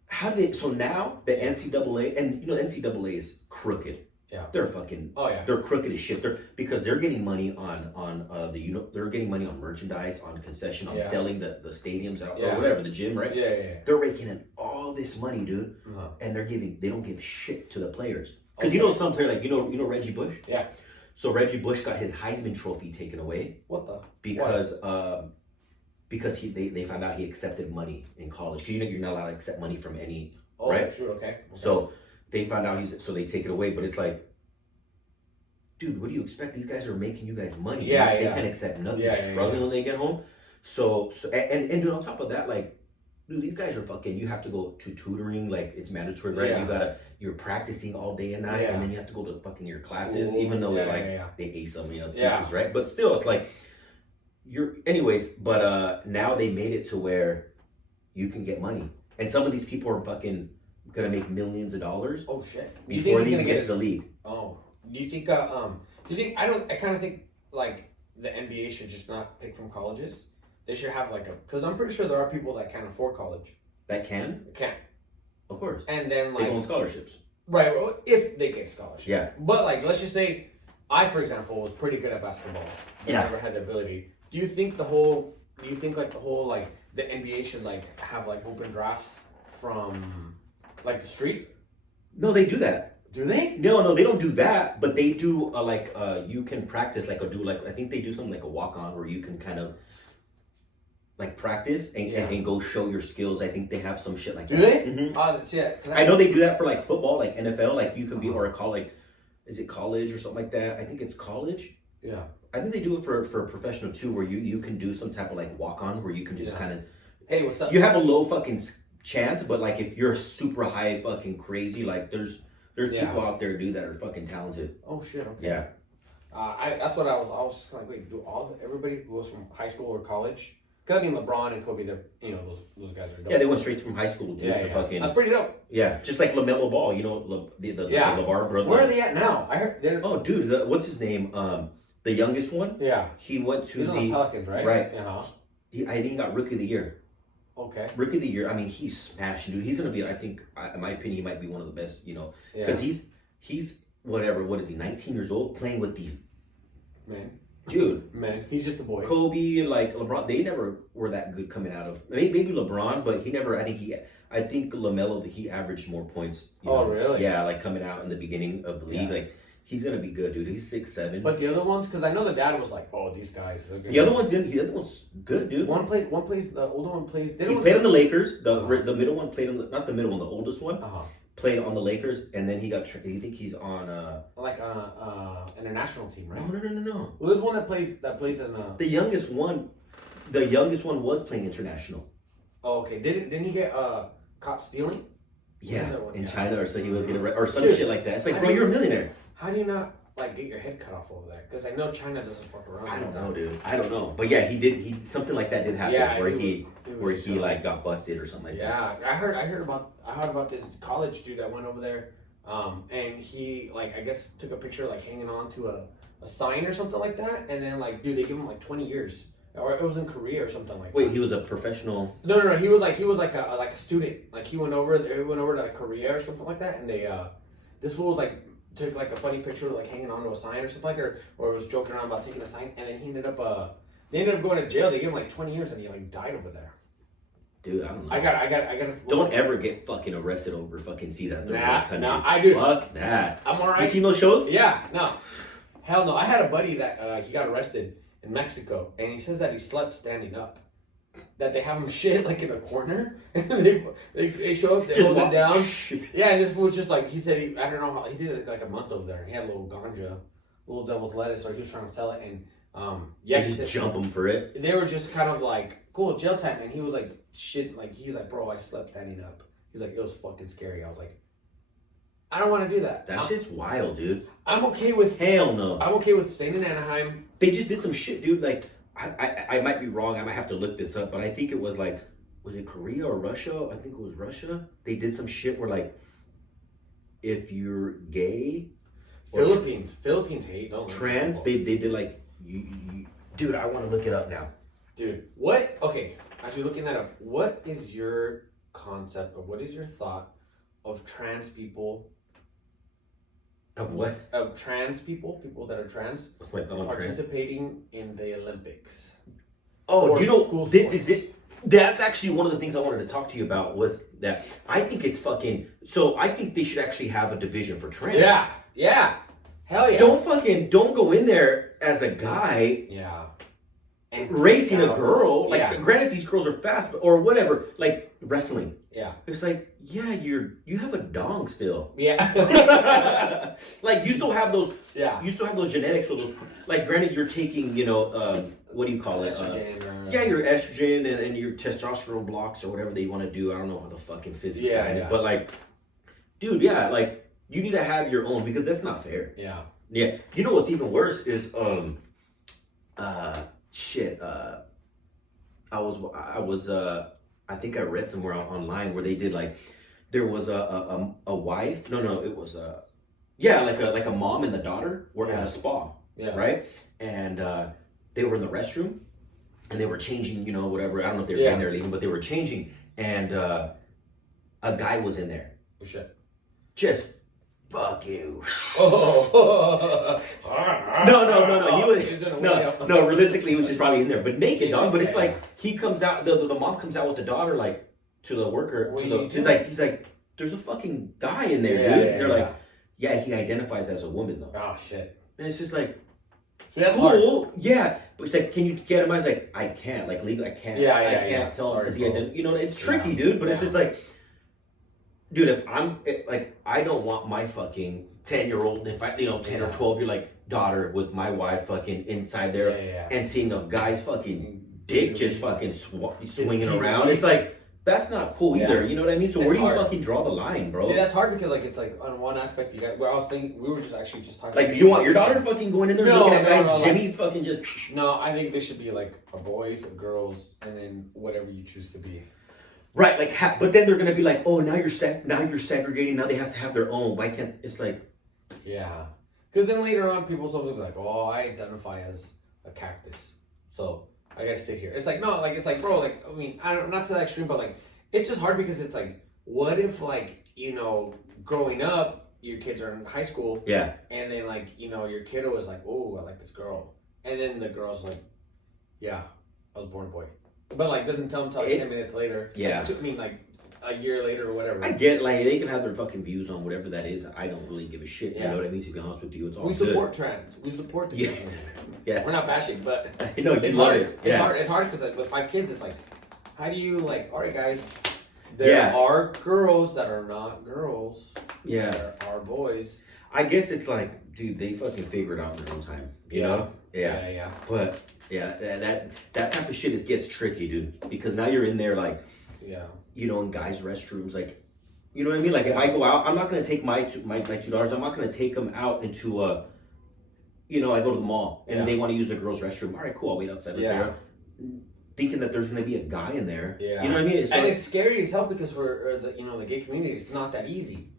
how do they? So now the NCAA, and you know, NCAA is crooked. Yeah. They're fucking. Oh yeah. They're crooked as shit. Because they're getting money on they're getting money on merchandise, on concession, on Yeah. selling the stadiums out Yeah. or whatever, the gym, right? Yeah. They're raking in all this money, dude, Uh-huh. and they don't give shit to the players. Because you know some player like you know Reggie Bush. Yeah. So Reggie Bush got his Heisman Trophy taken away What the? because they found out he accepted money in college. Because you know you're not allowed to accept money from any. Oh Right? sure. Okay. So they found out so they take it away. But it's like, dude, what do you expect? These guys are making you guys money. Yeah, They yeah. can't accept nothing. Yeah, Struggling when they get home. So and dude, on top of that, like, dude, these guys are fucking. You have to go to tutoring, like it's mandatory, right? Yeah. You're practicing all day and night, Yeah. and then you have to go to fucking your classes, School. even though Yeah, they're like yeah. they ace them, teachers, Yeah. right? But still, it's like anyways. But now they made it to where you can get money, and some of these people are fucking gonna make millions of dollars Oh shit. before they he's even gonna get to the league. Oh. Do you think I kind of think like the NBA should just not pick from colleges. They should have like because I'm pretty sure there are people that can't afford college. That can, Can't. of course, And then they like own scholarships. right, well, if they get scholarship. Yeah. But like let's just say I for example was pretty good at basketball. Yeah. I never had the ability. Do you think like the NBA should like have like open drafts from like the street? No, they do that. Do they? No, they don't do that. But they do you can practice I think they do something like a walk on where you can kind of like practice and go show your skills. I think they have some shit like Do that. they? Mhm. Yeah. I know they do that for like football, like NFL. Like you can be or a college. Is it college or something like that? I think it's college. Yeah. I think they do it for professional too, where you can do some type of like walk on where you can just Yeah. kind of. Hey, what's up? You have a low fucking chance, but like if you're super high fucking crazy, like there's Yeah. people out there, dude, that are fucking talented. Oh shit. Okay. Yeah. That's what I was just kind of like, wait, do everybody who goes from high school or college? Because I mean, LeBron and Kobe, they're those guys are dope. Yeah, they went straight from high school to fucking. That's pretty dope. Yeah, just like LaMelo Ball, the Yeah. LeVar brother. Where are they at now? I heard they're. Oh, dude, what's his name? The youngest one. Yeah. He went to He's on the Pelicans, right? right. Uh-huh. I think he got Rookie of the Year. Okay. Rookie of the Year. I mean, he's smashing, dude. He's gonna be. I think, in my opinion, he might be one of the best. Because he's whatever. What is he? 19 years old, playing with these. Man, Dude, he's just a boy. Kobe and like LeBron, they never were that good coming out of maybe LeBron, but he never. I think LaMelo, he averaged more points. Really? Yeah, like coming out in the beginning of the league, Yeah. like he's gonna be good, dude. He's 6'7". But the other ones, because I know the dad was like, "Oh, these guys." The other one's good, dude. One plays. The older one plays. He played on the Lakers. The middle one played on not the middle one, the oldest one Uh huh. played on the Lakers, and then he got. You think he's on? Like on a international team, right? No. Well, there's one that plays in. The youngest one was playing international. Oh, okay. Didn't he get caught stealing? Yeah, That one, in yeah. China, or so he was getting or some Dude, shit like that. It's like, I bro, mean- you're a millionaire. How do you not like get your head cut off over there? Because I know China doesn't fuck around. I don't with know, that. dude. I don't know, but yeah, he something like that did happen Yeah, where it he was so- like got busted or something like that. Yeah, I heard about this college dude that went over there, and he like I guess took a picture like hanging on to a sign or something like that, and then like dude they give him like 20 years, or it was in Korea or something like. Wait, that. he was a professional. No. He was like a student. Like he went over to Korea or something like that, and they this fool was like took like a funny picture like hanging onto a sign or something like that, or was joking around about taking a sign, and then he ended up they ended up going to jail. They gave him like 20 years, and he like died over there. Dude, I don't know. I got. Don't ever get fucking arrested over fucking seas at their own country. Nah, I do. Fuck that. I'm alright. You seen those shows? Yeah, no. Hell no. I had a buddy that he got arrested in Mexico, and he says that he slept standing up. That they have him shit like in a corner, and they show up, they hold him down. Yeah, and this fool was just like, he said, I don't know how, he did it like a month over there, and he had a little ganja, little devil's lettuce, so he was trying to sell it, and yeah, They he just said, jump him for it. they were just kind of like, cool, jail time, and he was like, shit, like, he's like, bro, I slept standing up. He's like, it was fucking scary. I was like, I don't want to do that. That's just wild, dude. I'm okay with. Hell no. I'm okay with staying in Anaheim. They just did some shit, dude. Like, I might be wrong. I might have to look this up, but I think it was like, was it Korea or Russia? I think it was Russia. They did some shit where like, if you're gay, Philippines hate. Don't trans, they did like, dude. I want to look it up now. Dude, what? Okay, actually looking that up. What is your concept, or what is your thought of trans people? Of what? Of trans people that are trans, Like, participating in the Olympics. Oh, or you know, school sports. that's actually one of the things I wanted to talk to you about was that I think it's fucking. So I think they should actually have a division for trans. Yeah, hell yeah. Don't go in there as a guy. Yeah. Racing a girl, like yeah. Granted these girls are fast or whatever, like wrestling. Yeah. It's like, yeah, you have a dong still. Yeah. Like you still have those. Yeah. You still have those genetics or those. Like granted, you're taking, what do you call it? Estrogen. Yeah, your estrogen and your testosterone blocks or whatever they want to do. I don't know how the fucking physics behind it, but like, dude, yeah, like you need to have your own because that's not fair. Yeah. Yeah. You know what's even worse is I think I read somewhere online where they did like there was a wife. No, it was like a mom and the daughter were at a spa. Yeah. Right? And they were in the restroom and they were changing, whatever. I don't know if they were in there leaving, but they were changing and a guy was in there. Oh shit. Just fuck you. Oh. No. He was no. Realistically, he was just probably in there, but naked, dog. But it's like he comes out. The mom comes out with the daughter, like to the worker. He's like, there's a fucking guy in there, dude. They're like, yeah, he identifies as a woman though. Oh shit. And it's just like, see, that's cool. hard. Yeah, but it's like, can you get him? I was like, I can't. Like legally, I can't. I can't tell him because it's tricky, dude. But it's just like. Dude, if I don't want my fucking 10-year-old, 10 or 12 year daughter with my wife fucking inside there and seeing a guy's fucking dick just fucking swinging around. It's like, that's not cool either. You know what I mean? So where do you fucking draw the line, bro? See, that's hard because it's like on one aspect you got. Where I was thinking, we were just talking. Like, you want your daughter fucking going in there looking at guys? Jimmy's fucking just. No, I think there should be like a boys, a girls, and then whatever you choose to be. Right, but then they're gonna be like, oh, now you're segregating. Now they have to have their own. Why can't it's like? Yeah, because then later on, people will be like, oh, I identify as a cactus, so I gotta sit here. It's like no, like it's like bro, like I mean, I don't not to that extreme, but like it's just hard because it's like, what if growing up, your kids are in high school, and then your kiddo was like, oh, I like this girl, and then the girl's like, yeah, I was born a boy. But doesn't tell them until 10 minutes later. Yeah. I mean a year later or whatever. I get they can have their fucking views on whatever that is. I don't really give a shit. You know what I mean? To be honest with you, it's all we support trans. We support the people. Yeah. We're not bashing, but it's hard. It's hard because with 5 kids, it's like, how do you all right, guys? There are girls that are not girls. Yeah. There are boys. I guess it's like, dude, they fucking figure it out in their own time. You know? Yeah. But that type of shit gets tricky, dude. Because now you're in there in guys' restrooms, you know what I mean? Like if I go out, I'm not gonna take my two daughters. I'm not gonna take them out into I go to the mall and they want to use the girls' restroom. All right, cool. I'll wait outside there, thinking that there's gonna be a guy in there. Yeah. You know what I mean? It's scary as hell because for the gay community, it's not that easy.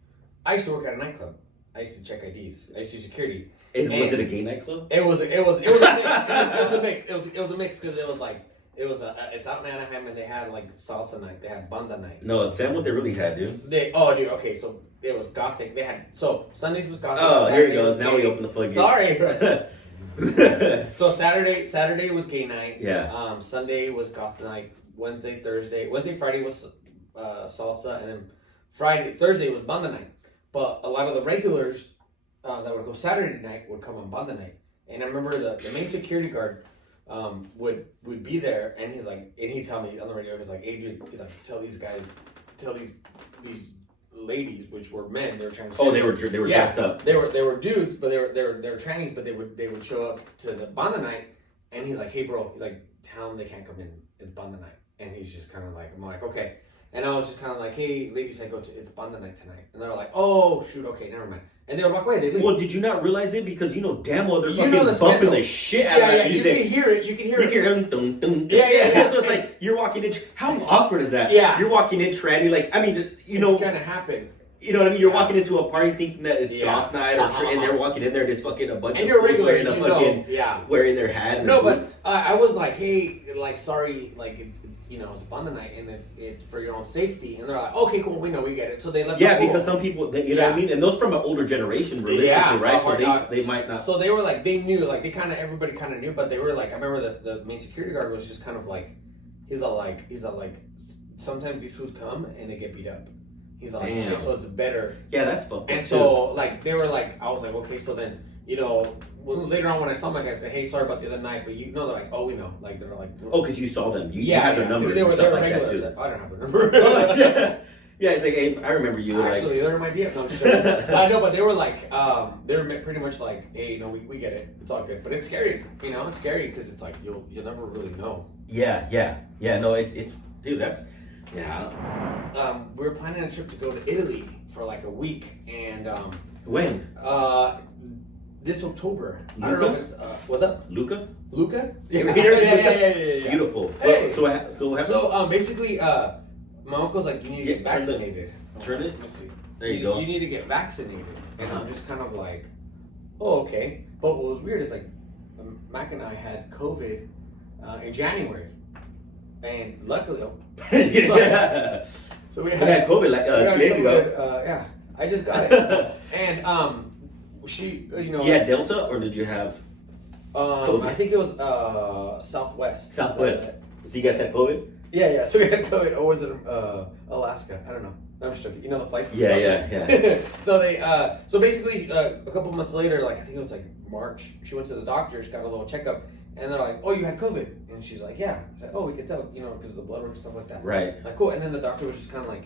I used to work at a nightclub. I used to check IDs. I used to do security. Was it a gay nightclub? It was a mix. It was a mix. It was a mix because it's out in Anaheim and they had salsa night. They had banda night. No, tell them what they really had, dude. Okay, so it was gothic. They had Sundays was gothic. Oh, here he goes. Now we open the floodgates. Sorry. So Saturday was gay night. Yeah. Sunday was goth night. Wednesday, Friday was salsa, and then Thursday was banda night. But a lot of the regulars that would go Saturday night would come on banda night. And I remember the main security guard would be there, and he'd tell me on the radio, he's like, hey dude, he's like, tell these these ladies, which were men, they were trying to. Oh, they were dressed up. They were dudes, but they were trannies, but they would show up to the banda night, and he's like, hey bro, he's like, tell them they can't come in. It's banda night, and he's just kind of like, I'm like, okay. And I was just kind of like, hey, ladies, it's banda night tonight. And they're like, oh, shoot, okay, never mind. And they would walk away, they leave. Well, did you not realize it? Because you know damn well they're You know fucking the bumping schedule. the shit out of Yeah, that you music. can hear it. You can hear You it. can hear them, dun, dun, dun. Yeah. So it's like you're walking in. How awkward is that? Yeah. You're walking in tranny, like I mean, you know, It's gonna happen. you know what I mean. You're walking into a party thinking that it's Yeah. goth night, and they're walking in there and it's fucking a bunch And of you're fools regular, wearing a you know, fucking yeah. wearing their hat. And No, their but boots. I was like, hey, like, sorry, like, it's you know, it's banda night and it's for your own safety. And they're like, okay, cool, we know, we get it. So they left. Yeah, the pool. because some people, you know what I mean, and those from an older generation were listening Yeah. to, right? Oh my So God. they might not. So they were like, they knew, like, everybody kind of knew, but they were like, I remember the main security guard was just kind of like, he's all like, sometimes these fools come and they get beat up. He's like, Damn. so it's better. Yeah, that's fucked up. And so, like, they were like, I was like, okay, so then, you know, later on when I saw my guy, I said, hey, sorry about the other night, but you know, they're like, oh, we know. Like, they're like, Oh, because you saw them. You yeah, had their numbers They were and stuff like regular. that too. I don't have a number. Oh, yeah. Yeah, it's like, hey, I remember you. Actually, they're in my DM. No, I'm just joking. But I know, but they were like, they were pretty much like, hey, no, we get it. It's all good. But it's scary. You know, it's scary because it's like, you'll never really know. Yeah. No, it's, dude, that's, yeah. We were planning a trip to go to Italy for like a week. And, When? this October. I don't know if it's, what's up? Luca? Luca? Yeah, Yeah. Beautiful. Hey. So what happened? So, basically, my uncle's like, you need to get Yeah, turn it. vaccinated. Turn it. Let me see. There you go. You need to get vaccinated. And Uh-huh. I'm just kind of like, oh, okay. But what was weird is like, Mac and I had COVID in January. And luckily, Yeah. so we We had, had COVID like we had 2 days ago. COVID, yeah, I just got it. And she, you know, You had Delta or did you have COVID? I think it was Southwest. Southwest? So you guys had COVID? Yeah. So we had COVID. Or was it Alaska? I don't know. I'm just joking. You know the flights? Yeah. So they, so basically, a couple months later, like I think it was like March, she went to the doctors, got a little checkup, and they're like, "Oh, you had COVID," and she's like, "Yeah." She's like, "Oh, we could tell, you know, because of the blood work and stuff like that." Right. Like, cool. And then the doctor was just kind of like,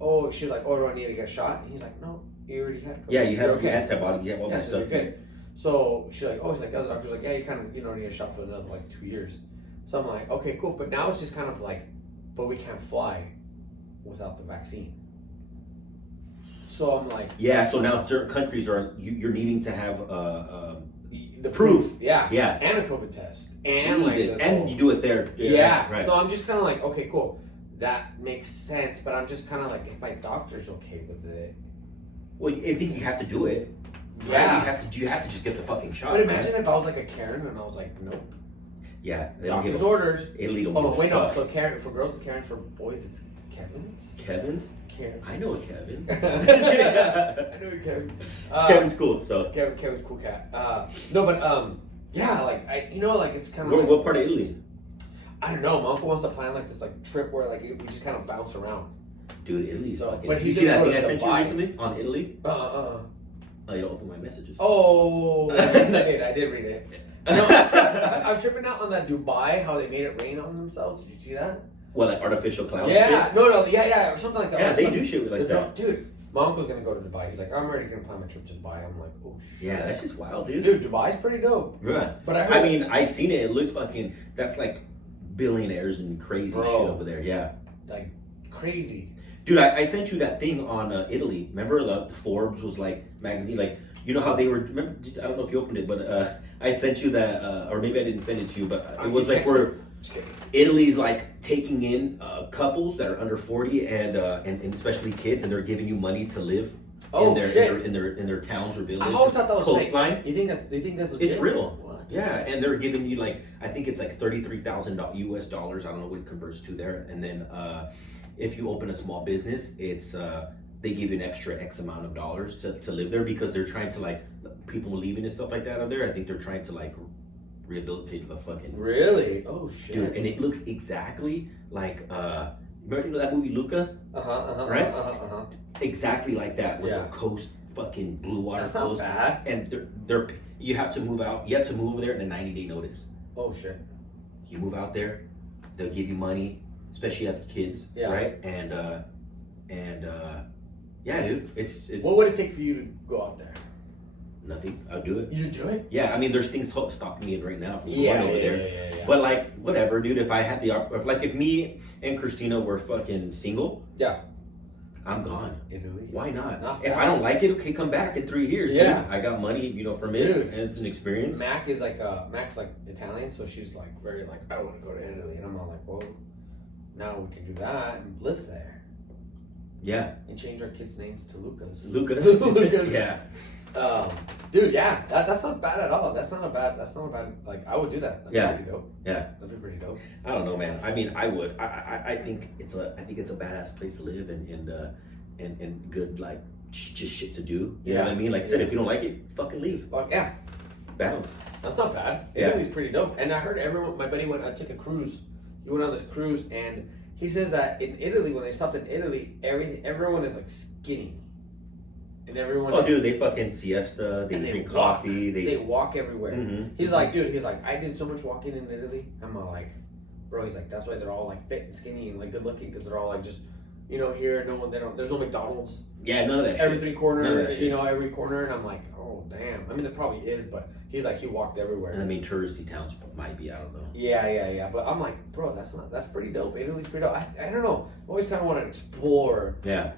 "Oh," she's like, "Oh, do I need to get a shot?" And he's like, "No, you already had COVID." Yeah, you have You're okay. antibodies. You have all Yeah, that so stuff. you're good. So she's like, oh, he's like, the other doctor's like, yeah, you kind of, you know, need a shot for another like 2 years. So I'm like, okay, cool. But now it's just kind of like, but we can't fly without the vaccine. So I'm like, Yeah, so now certain countries are you're needing to have the proof. yeah, Yeah. and a COVID test, and like Jesus, this and whole- you do it there. yeah. Right. So I'm just kind of like, okay, cool, that makes sense. But I'm just kind of like, if my doctor's okay with it, Well, I think you have to do it. Right? yeah. You have to just get the fucking shot. But man. imagine if I was like a Karen and I was like, nope, Yeah, they don't give doctor's a orders. Italy don't Oh give a wait, no. fuck. So Karen for girls, it's Karen. For boys, it's Kevin's. Kevin's? Karen. I know a Kevin. I know you, Kevin. Kevin's cool. So, Kevin's cool cat. No, but yeah, like like it's kind of like, what part of Italy? I don't know. My uncle wants to plan like this like trip where like we just kind of bounce around. Dude, Italy's So, fucking. but You he's see that gonna thing I go to sent you Dubai. recently on Italy? Oh, you don't open my messages. Oh, yes, I did read it. No, I'm tripping out on that Dubai. How they made it rain on themselves. Did you see that? What, like artificial clouds? Yeah, shit? no, or something like that. Yeah, Or they something- do shit like the that. Dude, my uncle's gonna go to Dubai. He's like, I'm already gonna plan my trip to Dubai. I'm like, oh shit. Yeah, that's just wild, dude. Dude, Dubai's pretty dope. Yeah. But I heard I mean, I've seen it. It looks fucking. That's like billionaires and crazy Bro. shit over there. Yeah. like crazy. Dude, I sent you that thing on Italy. Remember the Forbes was like magazine, like you know how they were. Remember, I don't know if you opened it, but I sent you that, or maybe I didn't send it to you, but it was You like texted where me. Just kidding. Italy's like taking in couples that are under 40 and especially kids, and they're giving you money to live Oh, in their shit. in their towns or villages. I always thought that was coastline. fake. Do you think that's legit? It's real. What? Yeah, and they're giving you like I think it's like $33,000 US dollars. I don't know what it converts to there. And then if you open a small business, it's they give you an extra X amount of dollars to live there because they're trying to like people leaving and stuff like that out there. I think they're trying to like rehabilitate the fucking Really? Oh shit. dude, and it looks exactly like remember that movie Luca? Right? Exactly like that with Yeah. the coast fucking blue water That's not coast. bad. And they're you have to move out. You have to move over there in a 90-day notice. Oh shit. You move out there, they'll give you money, especially if you have kids, Yeah. right? And yeah, dude, it's What would it take for you to go out there? Nothing. I'll do it. You do it? Yeah, I mean, there's things stopping me right now from Yeah, going over yeah, there. yeah. But like, whatever, dude. If I had the if me and Christina were fucking single, Yeah. I'm gone. Italy. Why not? Not If bad. I don't like it, okay, come back in 3 years. Yeah. Dude. I got money, from Dude. it, and it's an experience. Mac's like Italian, so she's like very like, I want to go to Italy, and I'm all like, well, now we can do that and live there Yeah, and change our kids' names to Lucas. Lucas. Lucas. Yeah, Dude, yeah, that's not bad at all. That's not a bad. Like, I would do that. That'd Yeah. be pretty dope. yeah. That'd be pretty dope. I don't know, man. I mean, I would. I think it's a badass place to live and good like just shit to do. You know what I mean? Like I said, if you don't like it, fucking leave. Fuck yeah, Balance. that's not bad. Yeah. Italy's pretty dope. And I heard everyone. My buddy went. I took a cruise. He went on this cruise, and he says that in Italy, when they stopped in Italy, everyone is like skinny, and everyone. Oh, is, dude, they fucking siesta. They and drink walk. coffee. They walk everywhere. Mhm. He's like, dude. He's like, I did so much walking in Italy. I'm all like, bro. He's like, that's why they're all like fit and skinny and like good looking because they're all like just, here. No one. They don't. There's no McDonald's. Yeah, none of that Every shit. 3 corners, None of that shit. every corner, and I'm like, oh damn. I mean, there probably is, but he's like, he walked everywhere. And I mean, touristy towns might be. I don't know. Yeah. But I'm like, bro, that's pretty dope. Italy's pretty dope. I don't know. I always kind of want to explore Yeah.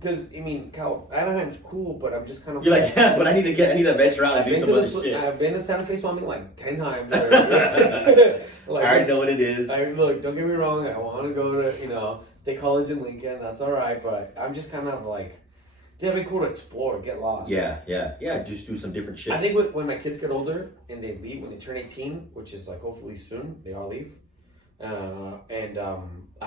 because I mean, Anaheim's cool, but I'm just kind of. You're like, yeah, but I need to venture out I've and do been some to other shit. I've been to Santa Fe swimming like 10 times. I Like, already know what it is. look, don't get me wrong. I want to go to State College in Lincoln. That's all right, but I'm just kind of like, dude, it'd be cool to explore, get lost. Yeah. Just do some different shit. I think when my kids get older and they leave, when they turn 18, which is like hopefully soon, they all leave. I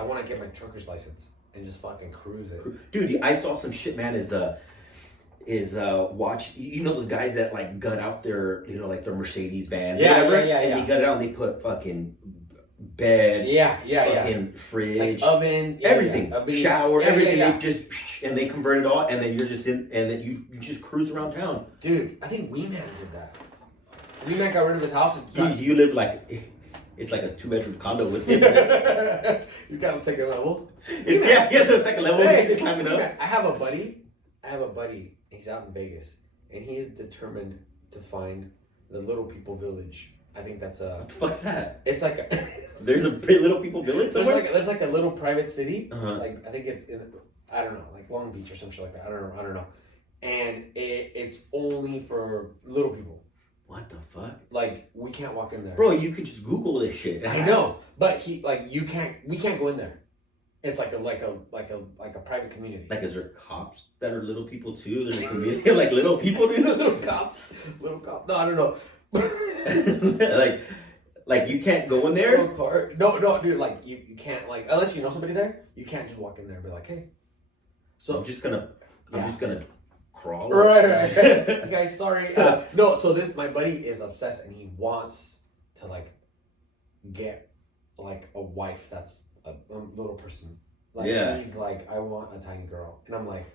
want to get my trucker's license and just fucking cruise it. Dude, I saw some shit, man. Watch, those guys that like gut out their, like their Mercedes vans, Yeah, whatever, yeah, and yeah. they gut it out and they put fucking bed, Yeah. fucking fridge, Like oven, everything, oven, shower, everything. Yeah. They just and they convert it all, and then you're just in, and then you just cruise around town. Dude, I think Wee Man did that. Wee Man got rid of his house. And You live like it's like a 2-bedroom condo with him. He's got to take a level. Yeah, he has a second level. Hey, He's climbing up. I have a buddy. He's out in Vegas, and he's determined to find the Little People Village. I think that's What the fuck's that? It's like a. There's a pretty little people village somewhere. There's like a little private city. Uh-huh. Like I think it's in, I don't know, like Long Beach or some shit like that. I don't know. And it's only for little people. What the fuck? Like we can't walk in there. Bro, you could just Google this shit. I know, but we can't go in there. It's like a private community. Like, is there cops that are little people too? There's a community like little people, dude. little cops. No, I don't know. like you can't go in there. No, dude. Like you can't unless you know somebody there. You can't just walk in there and be like, hey. So I'm just gonna crawl. Right. You guys, sorry. No, so my buddy is obsessed and he wants to get a wife that's a little person. Yeah. He's like, I want a tiny girl, and I'm like,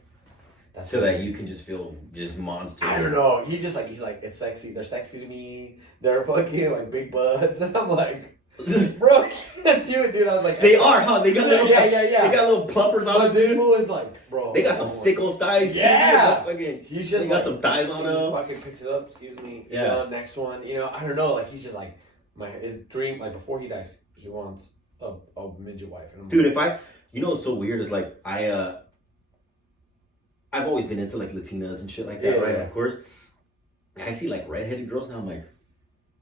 that's So that you can just feel just monster. I don't know. He's like, it's sexy. They're sexy to me. They're fucking big butts, and I'm like, bro, dude. I was like, They are, huh? They got little, yeah. They got little plumpers on But them, this dude. fool is like, bro. They got some thick old thighs. Yeah. Fucking, He's just they got some thighs on he just them. fucking picks it up. Excuse me. Yeah. Next one. I don't know. He's just like his dream. Before he dies, he wants a midget wife. And I'm Dude, like, what's so weird is I've always been into Latinas and shit like that, Yeah, right? yeah. Of course. And I see redheaded girls now. I'm like,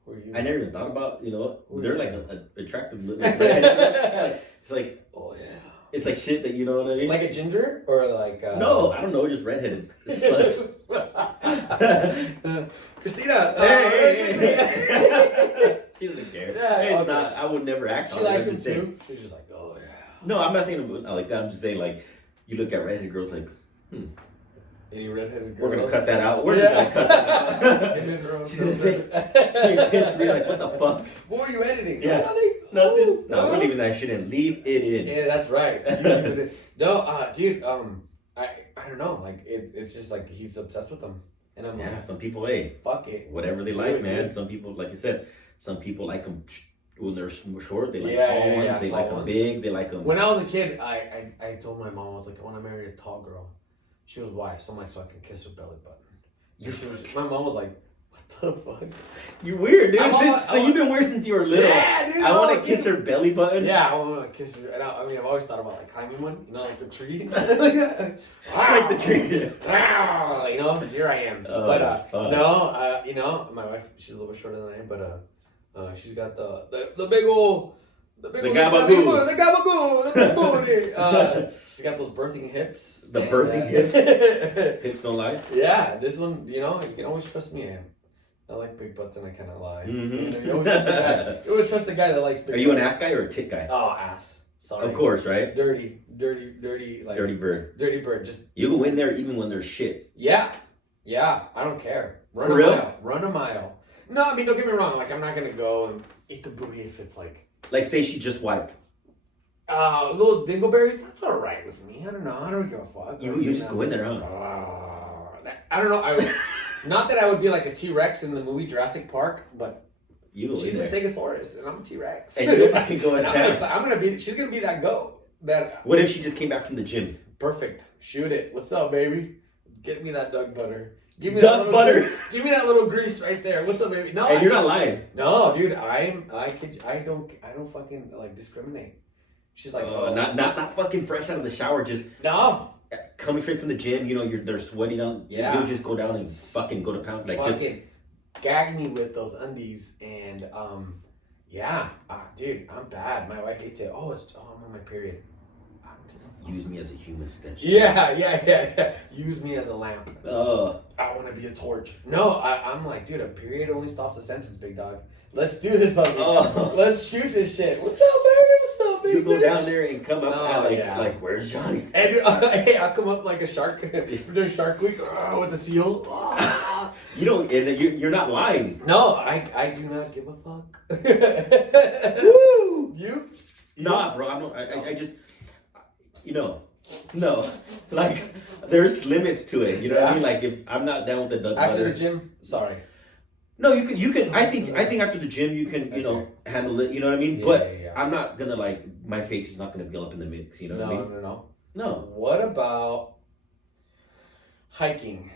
who are you? I never even thought about, Who they're are like you? a attractive redheaded girls. It's like, oh yeah. it's like shit that you know what I mean? Like a ginger or No, I don't know, just redheaded sluts. Christina. Hey. She doesn't care. Yeah, It's okay. not, I would never act She on it. likes I'm him just saying. too. She's just like, oh yeah. No, I'm not saying like that. I'm just saying you look at redheaded girls like, Any redheaded girls? we're gonna cut that out. We're Yeah. just gonna cut that out. Him and her own She's gonna filter. say, she pissed me like, what the fuck? What were you editing? Yeah. Nothing. No, we're leaving that shit in. Leave it in. Yeah, that's right. No, dude. I don't know. It's just he's obsessed with them, and I'm Yeah, like, some people, hey, fuck it. whatever they Do like, it, man. dude. Some people, like you said, some people like them when they're short. They like Yeah, tall yeah, ones. yeah, They tall like them ones. big. They like them. When I was a kid, I told my mom, I was like, I want to marry a tall girl. She was, why? So I'm like, so I can kiss her belly button. My mom was like, "What the fuck?" You weird, dude. So you've been weird since you were little. Yeah, dude. I want to kiss her belly button. Yeah, I want to kiss her. And I mean, I've always thought about like climbing one, you know, like the tree. Like the tree. You know, here I am. Oh, But fuck. no, you know, my wife, she's a little bit shorter than I am, but she's got the big old. The gabagoo. The gabagoo. She's got those birthing hips. The birthing hips. Hips don't lie. Yeah, this one, you know, you can always trust me. I like big butts and I kind of lie. Mm-hmm. You always trust a guy that likes big Are you an butts. ass guy or a tit guy? Oh, ass. Sorry. Of course, right? Dirty, like Dirty bird. dirty bird. Just You go in there even when there's shit. yeah. I don't care. Run For a real? mile. Run a mile. No, I mean don't get me wrong. Like I'm not gonna go and eat the booty if it's like Like, say she just wiped. little dingleberries. That's all right with me. I don't know. I don't give a fuck. You just go in there, huh? I don't know. Not that I would be like a T-Rex in the movie Jurassic Park, but You go she's in a there. Stegosaurus and I'm a T-Rex. And you're fucking going And down. she's gonna be that goat. That What if she just came back from the gym? perfect. Shoot it. What's up, baby? Get me that duck butter. Give me Duck that little butter? Grease. Give me that little grease right there. What's up, baby? No, And you're not lying. No, dude. I don't fucking like discriminate. She's like, oh, Not fucking fresh out of the shower, just no. coming straight from the gym. You know, they're sweaty down. Yeah. You just go down and fucking go to pound. Like, just Fucking gag me with those undies and yeah, dude, I'm bad. My wife hates it. I'm on my period. I don't give a fuck. use me as a human stench. Yeah. Use me as a lamp. Oh. I want to be a torch. No, I'm like, dude, a period only stops a sentence, big dog. Let's do this, puppy. Oh. Let's shoot this shit. What's up, baby? What's up, baby? You go down there and come up Oh, like, where's Johnny? And hey, I'll come up like a shark. There's Shark Week with the seal. You don't. And you're not lying. No, I do not give a fuck. Woo! You? Nah, bro. I just. No. Like, there's limits to it. You know what I mean? Like, if I'm not down with the duck After butter. the gym? Sorry. No, you can. I think after the gym you can, handle it. You know what I mean? Yeah, But yeah. I'm not gonna like my face is not gonna be up in the mix. You know what I mean? No. No. What about hiking?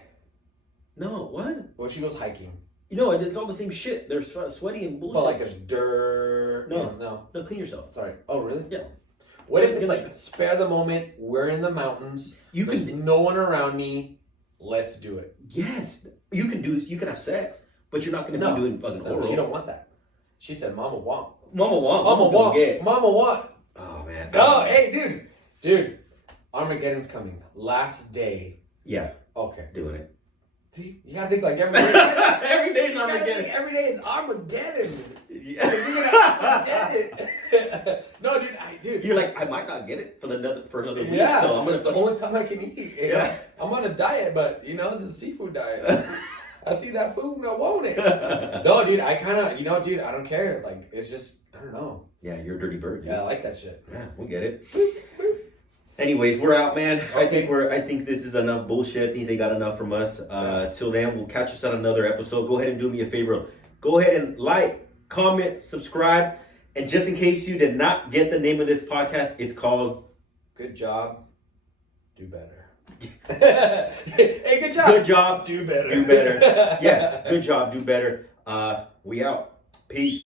No. What? When she goes hiking. You know, it's all the same shit. They're sweaty and bullshit. But like there's dirt. No. No, clean yourself. Sorry. Oh, really? Yeah. What if it's like, spare the moment, we're in the mountains, there's no one around me, let's do it. Yes. You can have sex, but you're not gonna be doing fucking oral. She don't want that. She said, Mama want. Mama want. Mama want. Oh man. No, hey, dude. Armageddon's coming. Last day. Yeah. Okay. Doing it. See, you gotta think like every day. Every day's You gotta Armageddon. think every day it's Armageddon. Yeah. You're gonna get it. No, dude. You're like, I might not get it for another week. Yeah, So I'm gonna it's the only time I can eat. You know? Yeah. I'm on a diet, but it's a seafood diet. I see that food and I want it. No, dude, I kind of, dude, I don't care. Like, it's just, I don't know. Yeah, you're a dirty bird. Dude. Yeah, I like that shit. Yeah, we'll get it. Anyways, we're out, man. Okay. I think this is enough bullshit. I think they got enough from us. Till then, we'll catch us on another episode. Go ahead and do me a favor. Go ahead and like, comment, subscribe. And just in case you did not get the name of this podcast, it's called Good job. Do better. Hey, good job. Good Job. Do better. Do better. Yeah, good job. Do better. We out. Peace.